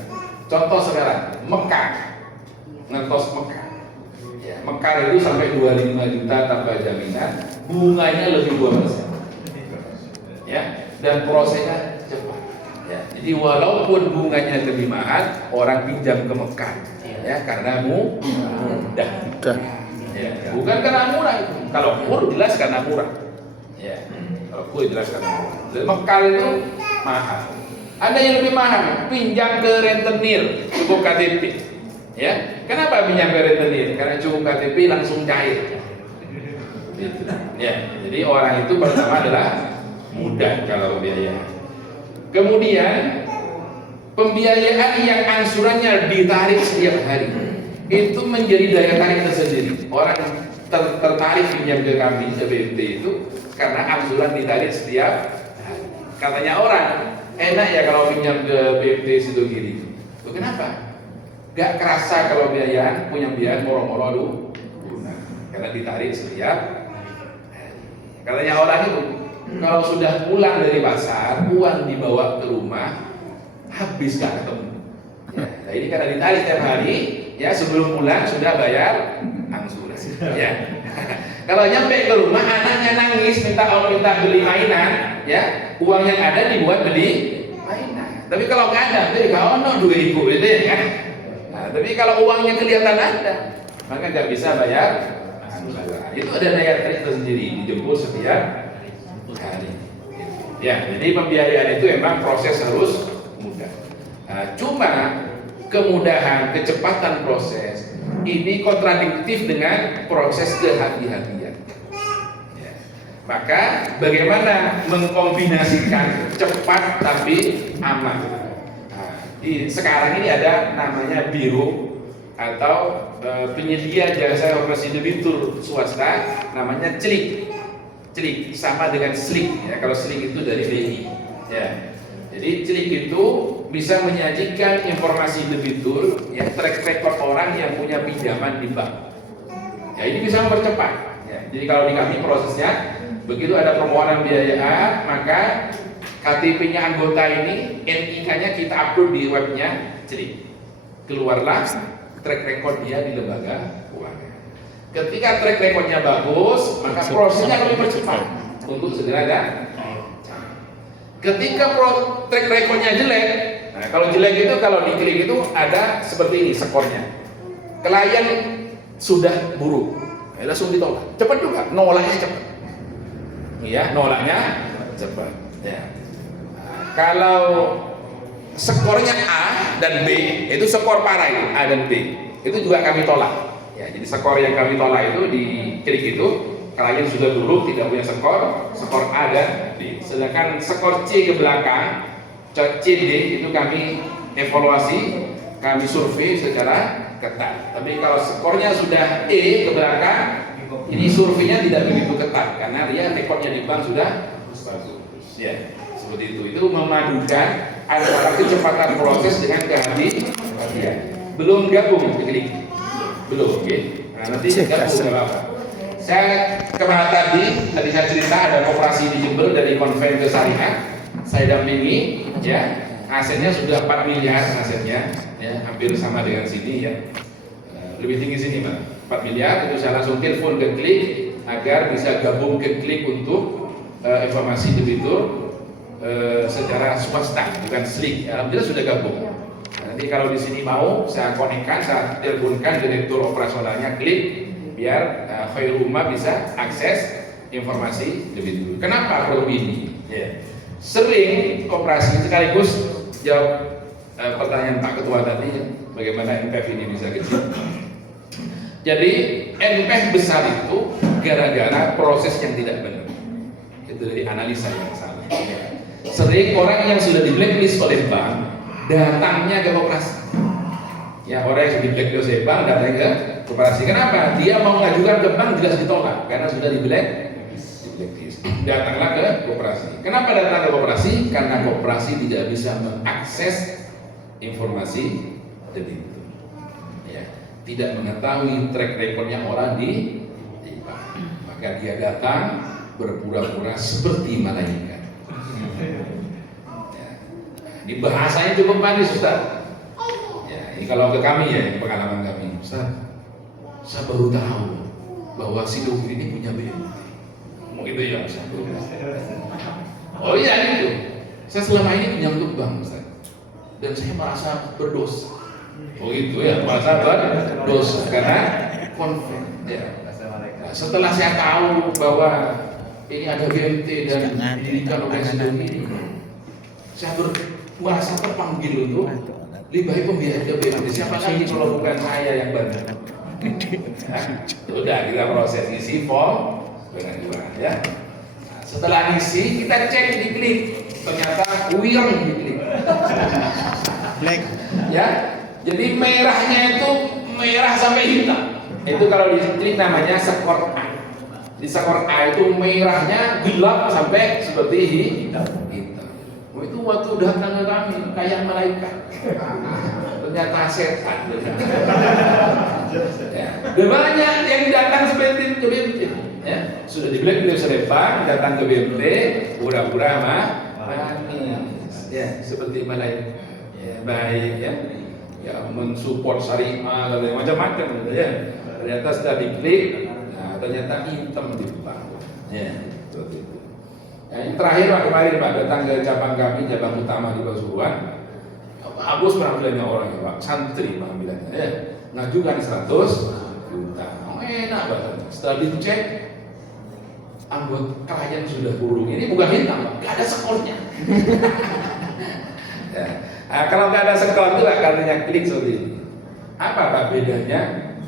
Contoh sekarang, Mekar, ngetos Mekar. Ya, Mekar itu sampai 25 juta tanpa jaminan, bunganya lebih 2%. Ya, dan prosesnya cepat. Ya, jadi walaupun bunganya lebih mahal, orang pinjam ke Mekar, ya karena mudah. Ya, bukan karena murah. Kalau murah jelas karena murah. Ya, kalau murah jelas karena murah. Mekar itu mahal. Ada yang lebih mahal, pinjam ke rentenir, cukup KTP. Ya, kenapa pinjam ke rentenir? Karena cukup KTP langsung cair. Gitu. Ya, jadi orang itu pertama adalah mudah kalau biaya. Kemudian pembiayaan yang angsurannya ditarik setiap hari itu menjadi daya tarik tersendiri. Orang tertarik pinjam ke kami ke BMT itu karena angsuran ditarik setiap hari. Katanya orang enak ya kalau pinjam ke BMT situ kiri. Kenapa? Gak kerasa kalau biaya punya biaya moro-moro lu karena ditarik setiap hari. Katanya orang itu kalau sudah pulang dari pasar, uang dibawa ke rumah, habis gak ketemu. Ya, nah ini karena ditarik tiap hari, ya sebelum pulang sudah bayar angsuran. Ya. Kalau nyampe ke rumah, anaknya nangis minta beli mainan, ya uang yang ada dibuat beli mainan. Tapi kalau nggak ada, jadi kau no 2.000 itu ya kan. Nah, tapi kalau uangnya kelihatan ada, maka nggak bisa bayar angsuran. Itu ada daya tarik tersendiri, dijemput setiap hari. Ya, jadi pembiayaan itu memang proses harus mudah. Nah, cuma kemudahan, kecepatan proses ini kontradiktif dengan proses kehati-hatian. Ya. Maka bagaimana mengkombinasikan cepat tapi aman? Nah, sekarang ini ada namanya biro atau penyedia jasa operasi debitur swasta, namanya CLIK. CLIK sama dengan SLIK ya, kalau SLIK itu dari BI ya. Jadi CLIK itu bisa menyajikan informasi debitur ya, track record orang yang punya pinjaman di bank ya, ini bisa mempercepat ya. Jadi kalau di kami prosesnya begitu ada permohonan biaya A, maka KTP-nya anggota ini, NIK-nya kita upload di webnya CLIK, keluarlah track record dia di lembaga keuangan. Ketika track recordnya bagus, maka prosesnya lebih percepat untuk segera ada. Ketika track recordnya jelek, nah kalau jelek itu kalau diklik itu ada seperti ini skornya. Klien sudah buruk, langsung ditolak. Cepat juga, nolaknya cepat. Iya, nolaknya cepat. Ya. Nah, kalau skornya A dan B, itu skor parah itu A dan B, itu juga kami tolak. Ya, jadi skor yang kami tolak itu di klik itu klien sudah buruk, tidak punya skor A dan B. Sedangkan skor C ke belakang, C, D itu kami evaluasi, kami survei secara ketat. Tapi kalau skornya sudah E ke belakang, ini surveinya tidak begitu ketat karena dia rekodnya di bank sudah bagus. Ya, seperti itu. Itu memadukan antara kecepatan proses dengan kehati-hatian. Belum gabung klik. Belum, oke. Nah, nanti gabung apa? Saya kemarin tadi saya cerita ada koperasi di Jember dari konven ke syariah, saya dampingi, ya asetnya sudah 4 miliar asetnya, ya hampir sama dengan sini ya, lebih tinggi sini Pak, 4 miliar. Itu saya langsung telepon ke klik agar bisa gabung ke klik untuk informasi debitur secara swasta bukan SLIK. Alhamdulillah sudah gabung. Nanti kalau di sini mau saya konekkan, saya teleponkan direktur operasionalnya klik biar Khairul Ummah bisa akses informasi debitur. Kenapa perlu ini? Ya. Sering koperasi sekaligus jawab pertanyaan Pak Ketua tadi, bagaimana NPF ini bisa kecil? Jadi NPF besar itu gara-gara proses yang tidak benar. Itu dari analisa yang salah. Sering orang yang sudah di blacklist oleh bank datangnya ke koperasi. Ya, orang yang sudah di blacklist oleh bank datangnya ke koperasi. Kenapa? Dia mau mengajukan ke bank jelas ditolak karena sudah di blacklist. Datanglah ke koperasi. Kenapa datang ke koperasi? Karena koperasi tidak bisa mengakses informasi debitur. Ya, tidak mengetahui track recordnya orang di bank. Maka dia datang berpura-pura seperti malaikat. Ya. Ini bahasanya cukup manis, Ustaz. Ya, ini kalau ke kami ya, pengalaman kami, Ustaz, saya baru tahu bahwa si dokter ini punya BNT. Mau itu ya, Ustaz? Oh iya itu. Saya selama ini pinjam ke bank, Ustaz, dan saya merasa berdosa. Oh itu ya, merasa berdosa karena konflik. Ya. Nah, setelah saya tahu bahwa ini ada BNT dan didirikan oleh Sidon ini, saya merasa terpanggil untuk lebih baik pembiayaan ke BNT. Siapa lagi kalau bukan saya yang bantu? Nah, sudah kita proses isi form dengan jualan ya. Nah, setelah isi kita cek di klik, ternyata uyang di klik. Black. Ya, jadi merahnya itu merah sampai hitam. Itu kalau di klik namanya skor A. Di skor A itu merahnya gelap sampai seperti hitam. Oh, itu waktu datang ke kami kayak malaikat. Ternyata setan. Ya. Dan banyak yang datang seperti ke BNT. Ya, sudah di blacklist oleh bank, datang ke BNT, pura-pura manis. Ya, seperti malaikat. Ya, baik ya. Ya, mensupport syariah dan macam-macam gitu ya. Ternyata sudah diklik, nah, ternyata hitam di bank. Ya, seperti itu. Nah, yang terakhir Pak, kemarin Pak datang ke cabang kami, cabang utama di Pasuruan. Bagus penampilannya orang ya Pak, santri penampilannya ya. Ngajukan 100 juta. Oh, enak banget. Setelah dicek, anggota klien sudah burung. Ini bukan hitam Pak, gak ada skornya. Ya. Nah, kalau nggak ada skor itu artinya klik seperti ini. Apa Pak bedanya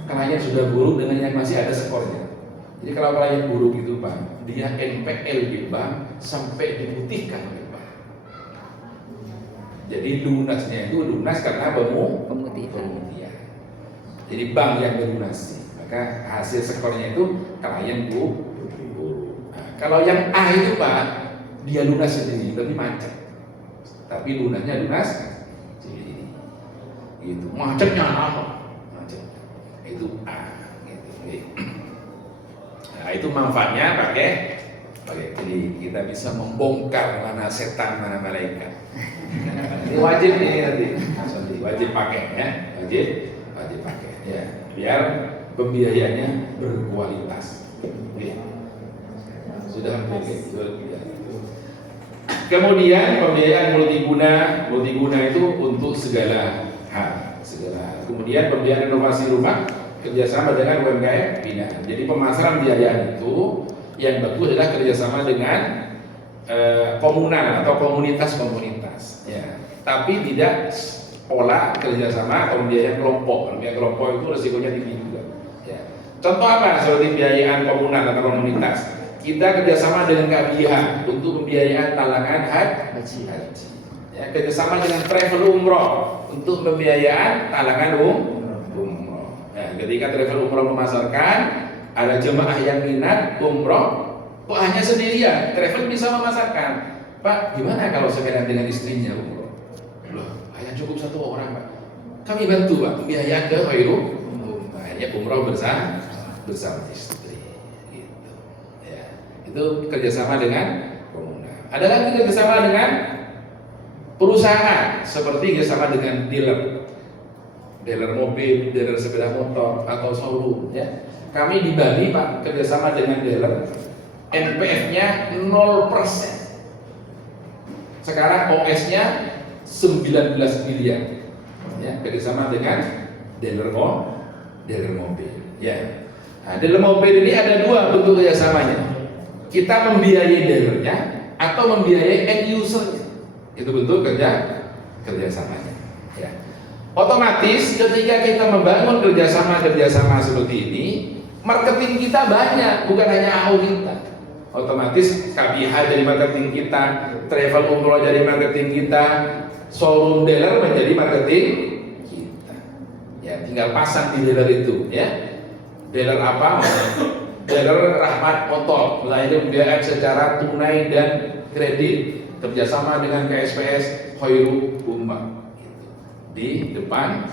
klien sudah buruk dengan yang masih ada skornya? Jadi kalau klien buruk itu Pak, dia NPL di bank sampai diputihkan oleh bank. Jadi lunasnya itu lunas karena pemutihan. Jadi bank yang melunasi, maka hasil skornya itu klien buruk. Nah, kalau yang A itu Pak, dia lunas sendiri tapi macet. Tapi lunasnya lunas sendiri. Itu macetnya apa? Macet. Itu A. Gitu. Nah, itu manfaatnya pakai jadi kita bisa membongkar mana setan mana malaikat. Ini wajib ini nanti. Wajib pakai ya. Wajib pakai ya. Biar pembiayaannya berkualitas. Ya. Sudah ya. Kemudian pembiayaan multiguna itu untuk segala hal. Kemudian pembiayaan renovasi rumah kerjasama dengan UMKM binaan. Jadi pemasaran pembiayaan itu yang bagus adalah kerjasama dengan komunal atau komunitas-komunitas. Ya. Tapi tidak pola kerjasama pembiayaan kelompok. Pembiayaan kelompok itu resikonya tinggi juga. Ya. Contoh apa? Seperti pembiayaan komunal atau komunitas. Kita kerjasama dengan KBH untuk pembiayaan talangan haji. Ya, kerjasama dengan travel umroh untuk pembiayaan talangan umroh. Ya, ketika travel umroh memasarkan, ada jemaah yang minat umroh, kok hanya sendirian, travel bisa memasarkan. Pak, gimana kalau sekalian dengan istrinya umroh? Loh, hanya cukup 1 orang Pak. Kami bantu Pak, pembiayaan ke Khairul. Akhirnya umroh bersama istri. Itu kerjasama dengan komunal. Ada lagi kerjasama dengan perusahaan seperti kerjasama dengan dealer mobil, dealer sepeda motor atau showroom. Ya. Kami di Bali Pak kerjasama dengan dealer, NPF-nya 0%. Sekarang OS-nya 19 miliar. Ya, kerjasama dengan dealer mobil. Ya. Nah, dealer mobil ini ada 2 bentuk kerjasamanya. Kita membiayai dealernya atau membiayai end usernya. Itu bentuk kerjasamanya. Ya. Otomatis ketika kita membangun kerjasama seperti ini, marketing kita banyak, bukan hanya AO kita. Otomatis KBH jadi marketing kita, travel umroh jadi marketing kita, showroom dealer menjadi marketing kita. Ya, tinggal pasang di dealer itu, ya. Dealer apa? Dealer Rahmat Motor, melayani pembiayaan secara tunai dan kredit, kerjasama dengan KSPS Khairul Ummah. Di depan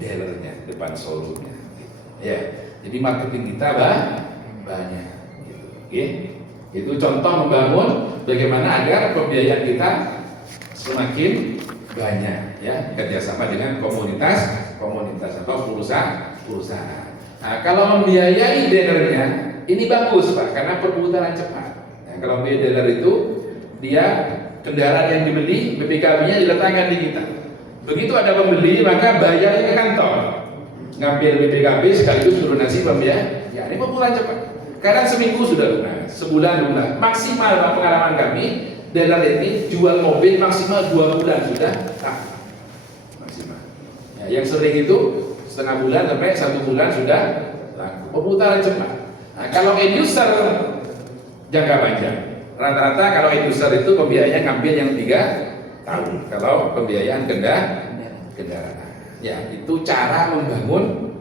dealernya, depan showroomnya, ya. Jadi marketing kita banyak, gitu. Oke. Itu contoh membangun bagaimana agar pembiayaan kita semakin banyak, ya, kerjasama dengan komunitas atau perusahaan. Nah, kalau membiayai dealernya ini bagus Pak, karena perputaran cepat. Nah, kalau membiayai dealer itu dia kendaraan yang dibeli BPKB-nya diletakkan di kita. Begitu ada pembeli maka bayarnya ke kantor, ngambil BPKB sekaligus lunasi pembiayaan. Ya, ini perputaran cepat. Kadang seminggu sudah lunas, sebulan lunas. Maksimal pengalaman kami dealer ini jual mobil maksimal 2 bulan sudah maksimal. Ya, yang sering itu setengah bulan sampai 1 bulan sudah laku. Perputaran cepat. Nah, kalau end user jangka panjang, rata-rata kalau end user itu pembiayaan ngambil yang 3 tahun. Kalau pembiayaan kendaraan, ya itu cara membangun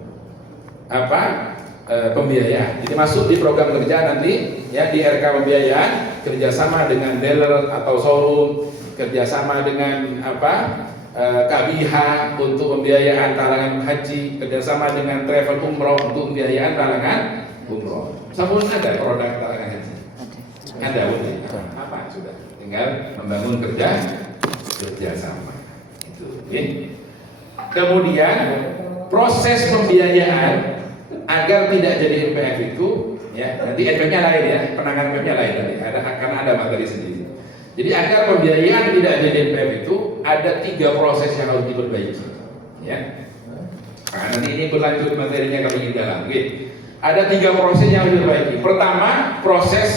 pembiayaan. Jadi masuk di program kerja nanti, ya, di RK pembiayaan, kerjasama dengan dealer atau showroom, kerjasama dengan KBH untuk pembiayaan talangan haji, kerjasama dengan travel umroh untuk pembiayaan talangan umroh. Semua ada produk talangan haji. Ada udah. Apa sudah? Tinggal membangun kerjasama. Itu. Okay. Kemudian proses pembiayaan agar tidak jadi NPF itu, ya, nanti NPF-nya lain, ya, penanganan NPF-nya lain nanti. Karena ada materi sendiri. Jadi agar pembiayaan tidak jadi NPF itu ada 3 proses yang harus diperbaiki, ya. Nah, nanti ini berlanjut materinya kami ingin dalam. Okay. Ada 3 proses yang harus diperbaiki. Pertama, proses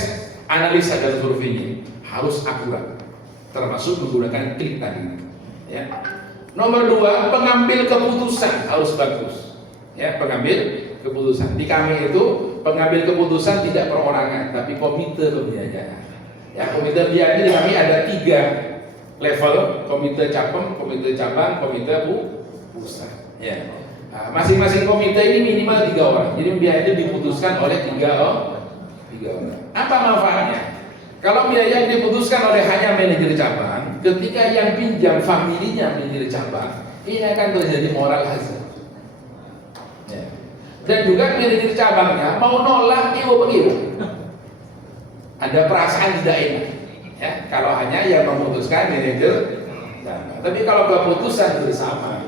analisa dan surveinya harus akurat, termasuk menggunakan klik tadi, ya. Nomor 2, pengambil keputusan harus bagus, ya, pengambil keputusan. Di kami itu pengambil keputusan tidak perorangan, tapi komite pembiayaan. Ya, komite pembiayaan di kami ada 3 level: komite capem, komite cabang, komite pusat. Ya. Nah, masing-masing komite ini minimal 3 orang. Jadi pembiayaan itu diputuskan oleh 3 orang. Apa manfaatnya? Kalau biaya yang diputuskan oleh hanya manajer cabang, ketika yang pinjam familinya manajer cabang, ini akan terjadi moral hazard. Ya. Dan juga manajer cabangnya mau nolak, begitu. Ada perasaan tidak enak, ya, kalau hanya yang memutuskan manajer cabang. Tapi kalau keputusan bersama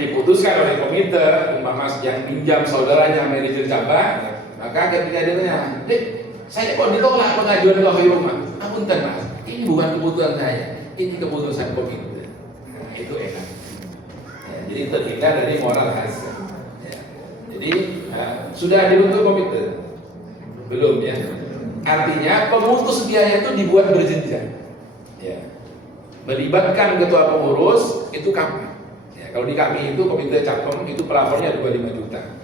diputuskan oleh komite, umpama yang pinjam saudaranya manajer cabang, maka ketika dia tanya, "Dek, saya kok ditolak pengajuan ke Khairul?" Apunten Mas, ini bukan keputusan saya, ini keputusan komite. Nah, itu enak. Ya, jadi terhindar dari moral hazard. Ya. Jadi sudah dibentuk komite? Belum, ya. Artinya pemutus biaya itu dibuat berjenjang. Ya. Melibatkan ketua pengurus itu kapan? Ya, kalau di kami itu komite Capem itu pelapornya 25 juta.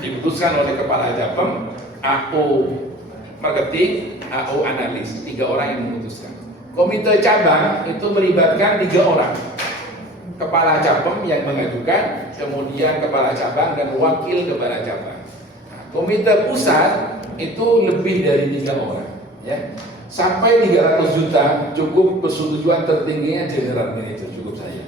Diputuskan oleh kepala Capem, AO marketing, AO analis, 3 orang yang memutuskan. Komite cabang itu melibatkan 3 orang. Kepala Capem yang mengajukan, kemudian kepala cabang dan wakil kepala cabang. Nah, komite pusat itu lebih dari 3 orang, ya. Sampai 300 juta cukup persetujuan tertingginya general manager, cukup saya.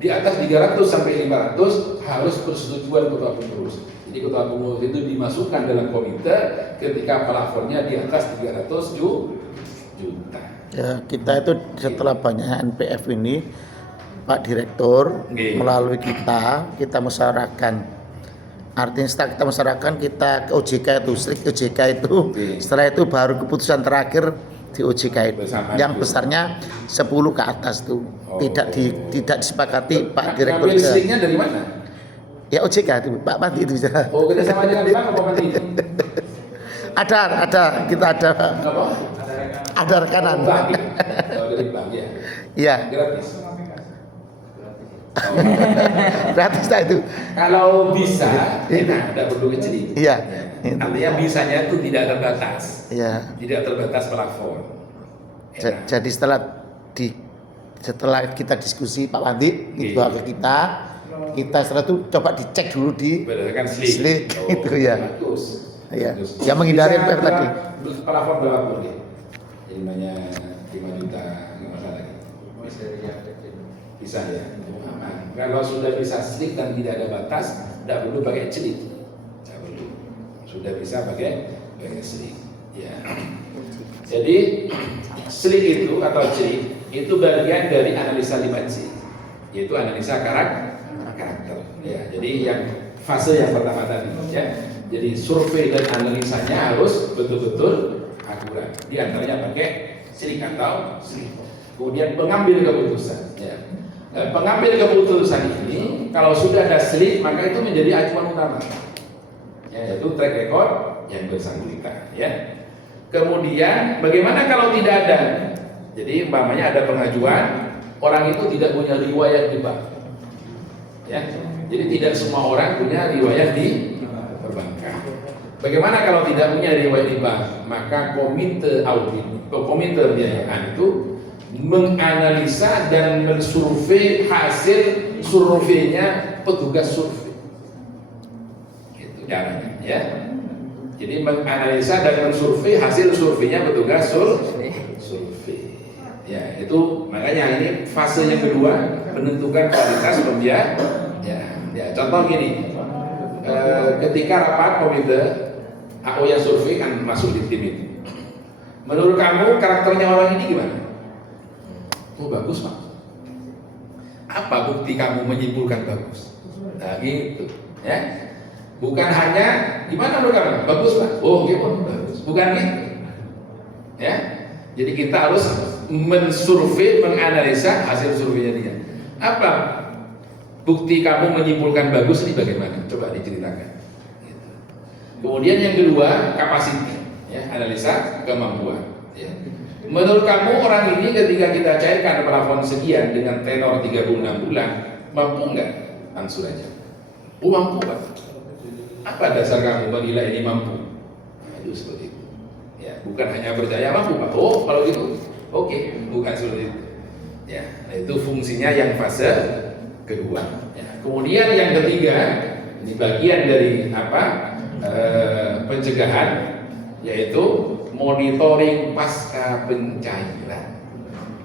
Di atas 300 sampai 500 harus persetujuan ketua pengurus. Jadi ketua pengurus itu dimasukkan dalam komite ketika plafonnya di atas 300 juta. Ya, kita itu setelah banyak NPF ini, Pak Direktur, melalui kita musyawarahkan. Artinya setelah kita musyawarahkan, kita ke OJK itu, OJK itu, setelah itu baru keputusan terakhir di OJK itu. Yang besarnya 10 ke atas tuh. Tidak disepakati Pak Direktur. Ngambil listriknya dari mana? Ya OJK itu, Pak Pandi itu bisa. Oh, kerjasama dengan bank apa Pandi? Ada, kita ada. Apa? Ada rekanan. Bank. Oh, dari bank, ya. Iya. Gratis. Gratis tak itu? Kalau bisa, enak, tidak perlu kecil. Iya. Artinya bisanya itu tidak terbatas. Iya. Tidak terbatas plafon. Enak. Jadi setelah kita diskusi Pak Wandi itu ke kita setelah itu coba dicek dulu di Berdasarkan slik itu ya. Bagus. Iya. Bagus. Yang menghindari Bisa MPF tadi. Plafon berapa boleh? Jadi banyak 5 juta nggak masalah. Bisa ya. Aman. Kalau sudah bisa slik dan tidak ada batas, tidak perlu pakai celik. Tidak perlu. Sudah bisa pakai slik. Ya. Jadi slik itu atau celik itu bagian dari analisa 5C, yaitu analisa karakter. Ya. Jadi yang fase yang pertama tadi, ya. Jadi survei dan analisanya harus betul-betul akurat. Di antaranya pakai slik atau slik. Kemudian pengambil keputusan. Ya. Pengambil keputusan ini kalau sudah ada slik maka itu menjadi acuan utama, ya, yaitu track record yang bersangkutan. Ya. Kemudian bagaimana kalau tidak ada? Jadi umpamanya ada pengajuan, orang itu tidak punya riwayat di bank. Ya. Jadi tidak semua orang punya riwayat di perbankan. Bagaimana kalau tidak punya riwayat di bank? Maka komite audit, komite pembiayaan itu menganalisa dan mensurvei hasil surveinya petugas survei. Itu caranya, ya. Jadi menganalisa dan mensurvei hasil surveinya petugas survei. Ya, itu makanya ini fase yang kedua, menentukan kualitas pembiayaan. Ya, contoh gini, ketika rapat komite AO yang survei kan masuk di tim itu. Menurut kamu karakternya orang ini gimana? Oh bagus Pak. Apa bukti kamu menyimpulkan bagus? Nah gitu, ya. Bukan hanya gimana menurut kamu? Bagus Pak. Oh gitu, bagus. Bukan gitu, ya. Jadi kita harus mensurvei, menganalisa hasil surveinya dia. Apa bukti kamu menyimpulkan bagus ini bagaimana? Coba diceritakan. Gitu. Kemudian yang kedua kapasiti, ya, analisa kemampuan. Ya. Menurut kamu orang ini ketika kita cairkan plafon sekian dengan tenor 36 bulan mampu nggak angsurannya? Oh mampu Pak. Apa dasar kamu menilai ini mampu? Nah, itu seperti itu. Ya, bukan hanya percaya mampu Pak. Oh kalau gitu, oke, bukan seperti itu. Ya, nah, itu fungsinya yang fase kedua. Ya. Kemudian yang ketiga, ini bagian dari apa? Pencegahan, yaitu monitoring pasca pencairan.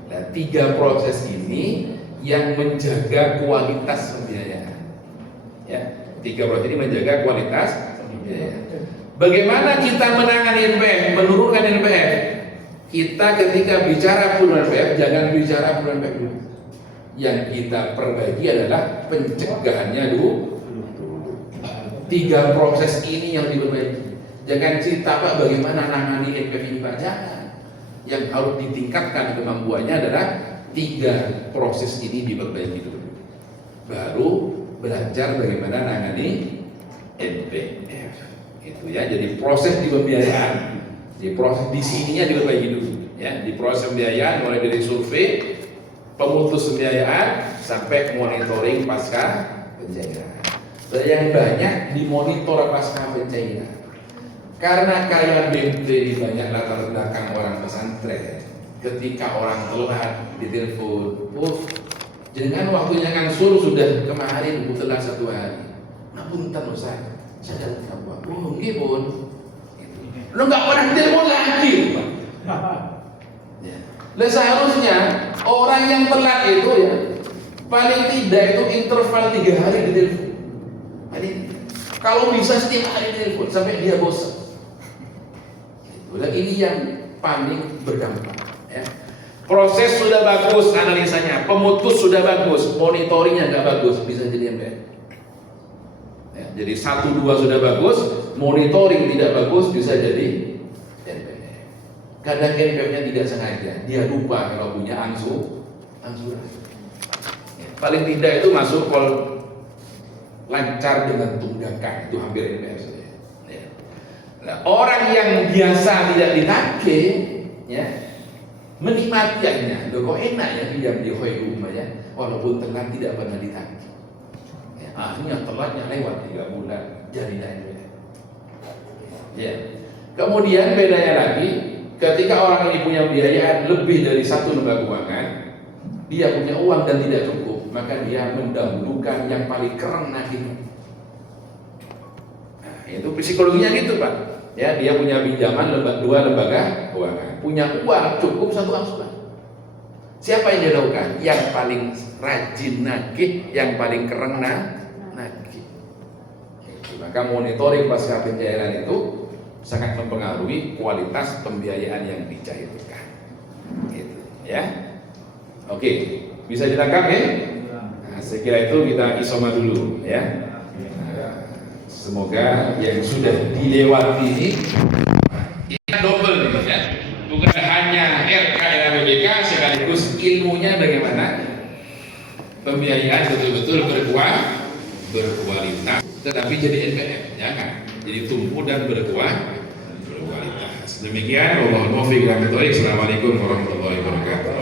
Nah, 3 proses ini yang menjaga kualitas pembiayaan. Ya, 3 proses ini menjaga kualitas pembiayaan. Bagaimana kita menangani NPF, menurunkan NPF? Kita ketika bicara penurunan NPF, jangan bicara penurunan NPF dulu. Yang kita perbaiki adalah pencegahannya dulu. 3 proses ini yang diperbaiki. Jangan cerita Pak bagaimana nangani NPF ini Pak, jangan. Yang harus ditingkatkan kemampuannya adalah 3 proses ini diperbaiki dulu. Baru belajar bagaimana nangani NPF. Itu ya, jadi proses di pembiayaan, di proses di sininya diperbaiki dulu. Ya, di proses pembiayaan mulai dari survei, pemutus pembiayaan sampai monitoring pasca pencairan. Yang banyak dimonitor pasca pencairan. Karena karyawan BMT ini banyak latar belakang orang pesantren. Ketika orang telat ditelepon, jangan waktunya ngangsur sudah kemarin telat 1 hari. Ngapunten Ustaz, saya dalam apa? Oh, nggih Bun. Lo nggak pernah telepon lagi, Pak. Ya. Lah seharusnya orang yang telat itu ya paling tidak itu interval 3 hari ditelepon. Kalau bisa setiap hari ditelepon sampai dia bosan. Udah ini yang paling berdampak. Ya. Proses sudah bagus analisanya, pemutus sudah bagus, monitoringnya nggak bagus, bisa jadi MPF. Ya, jadi 1, 2 sudah bagus, monitoring tidak bagus, bisa jadi MPF. Kadang MPF-nya tidak sengaja, dia lupa kalau punya angsuran. Ya, paling tidak itu masuk kalau lancar dengan tunggakan, itu hampir MPF saja. Ya. Nah, orang yang biasa tidak ditagih, ya, menikmatiannya. Loh kok enak ya pinjam di rumah ya, walaupun telat tidak pernah ditagih. Ya, akhirnya telatnya lewat 3 bulan jadi NPF. Ya. Kemudian bedanya lagi, ketika orang ini punya biayaan lebih dari 1 lembaga keuangan, dia punya uang dan tidak cukup, maka dia mendahulukan yang paling keren itu. Nah, itu psikologinya gitu Pak. Ya, dia punya pinjaman 2 lembaga keuangan, punya uang cukup 1 angsuran. Siapa yang didahulukan? Yang paling rajin nagih, yang paling keren nagih. Maka monitoring pasca pencairan itu sangat mempengaruhi kualitas pembiayaan yang dicairkan. Gitu, ya. Oke, bisa ditangkap ya? Nah, saya kira itu kita isoma dulu ya. Nah, semoga yang sudah dilewati ini double gitu ya. Bukan hanya RKNABBK sekaligus ilmunya bagaimana pembiayaan betul-betul berkualitas. Tetapi jadi NPF, jangan. Jadi tumbuh dan berkualitas. Demikian, Assalamualaikum warahmatullahi wabarakatuh.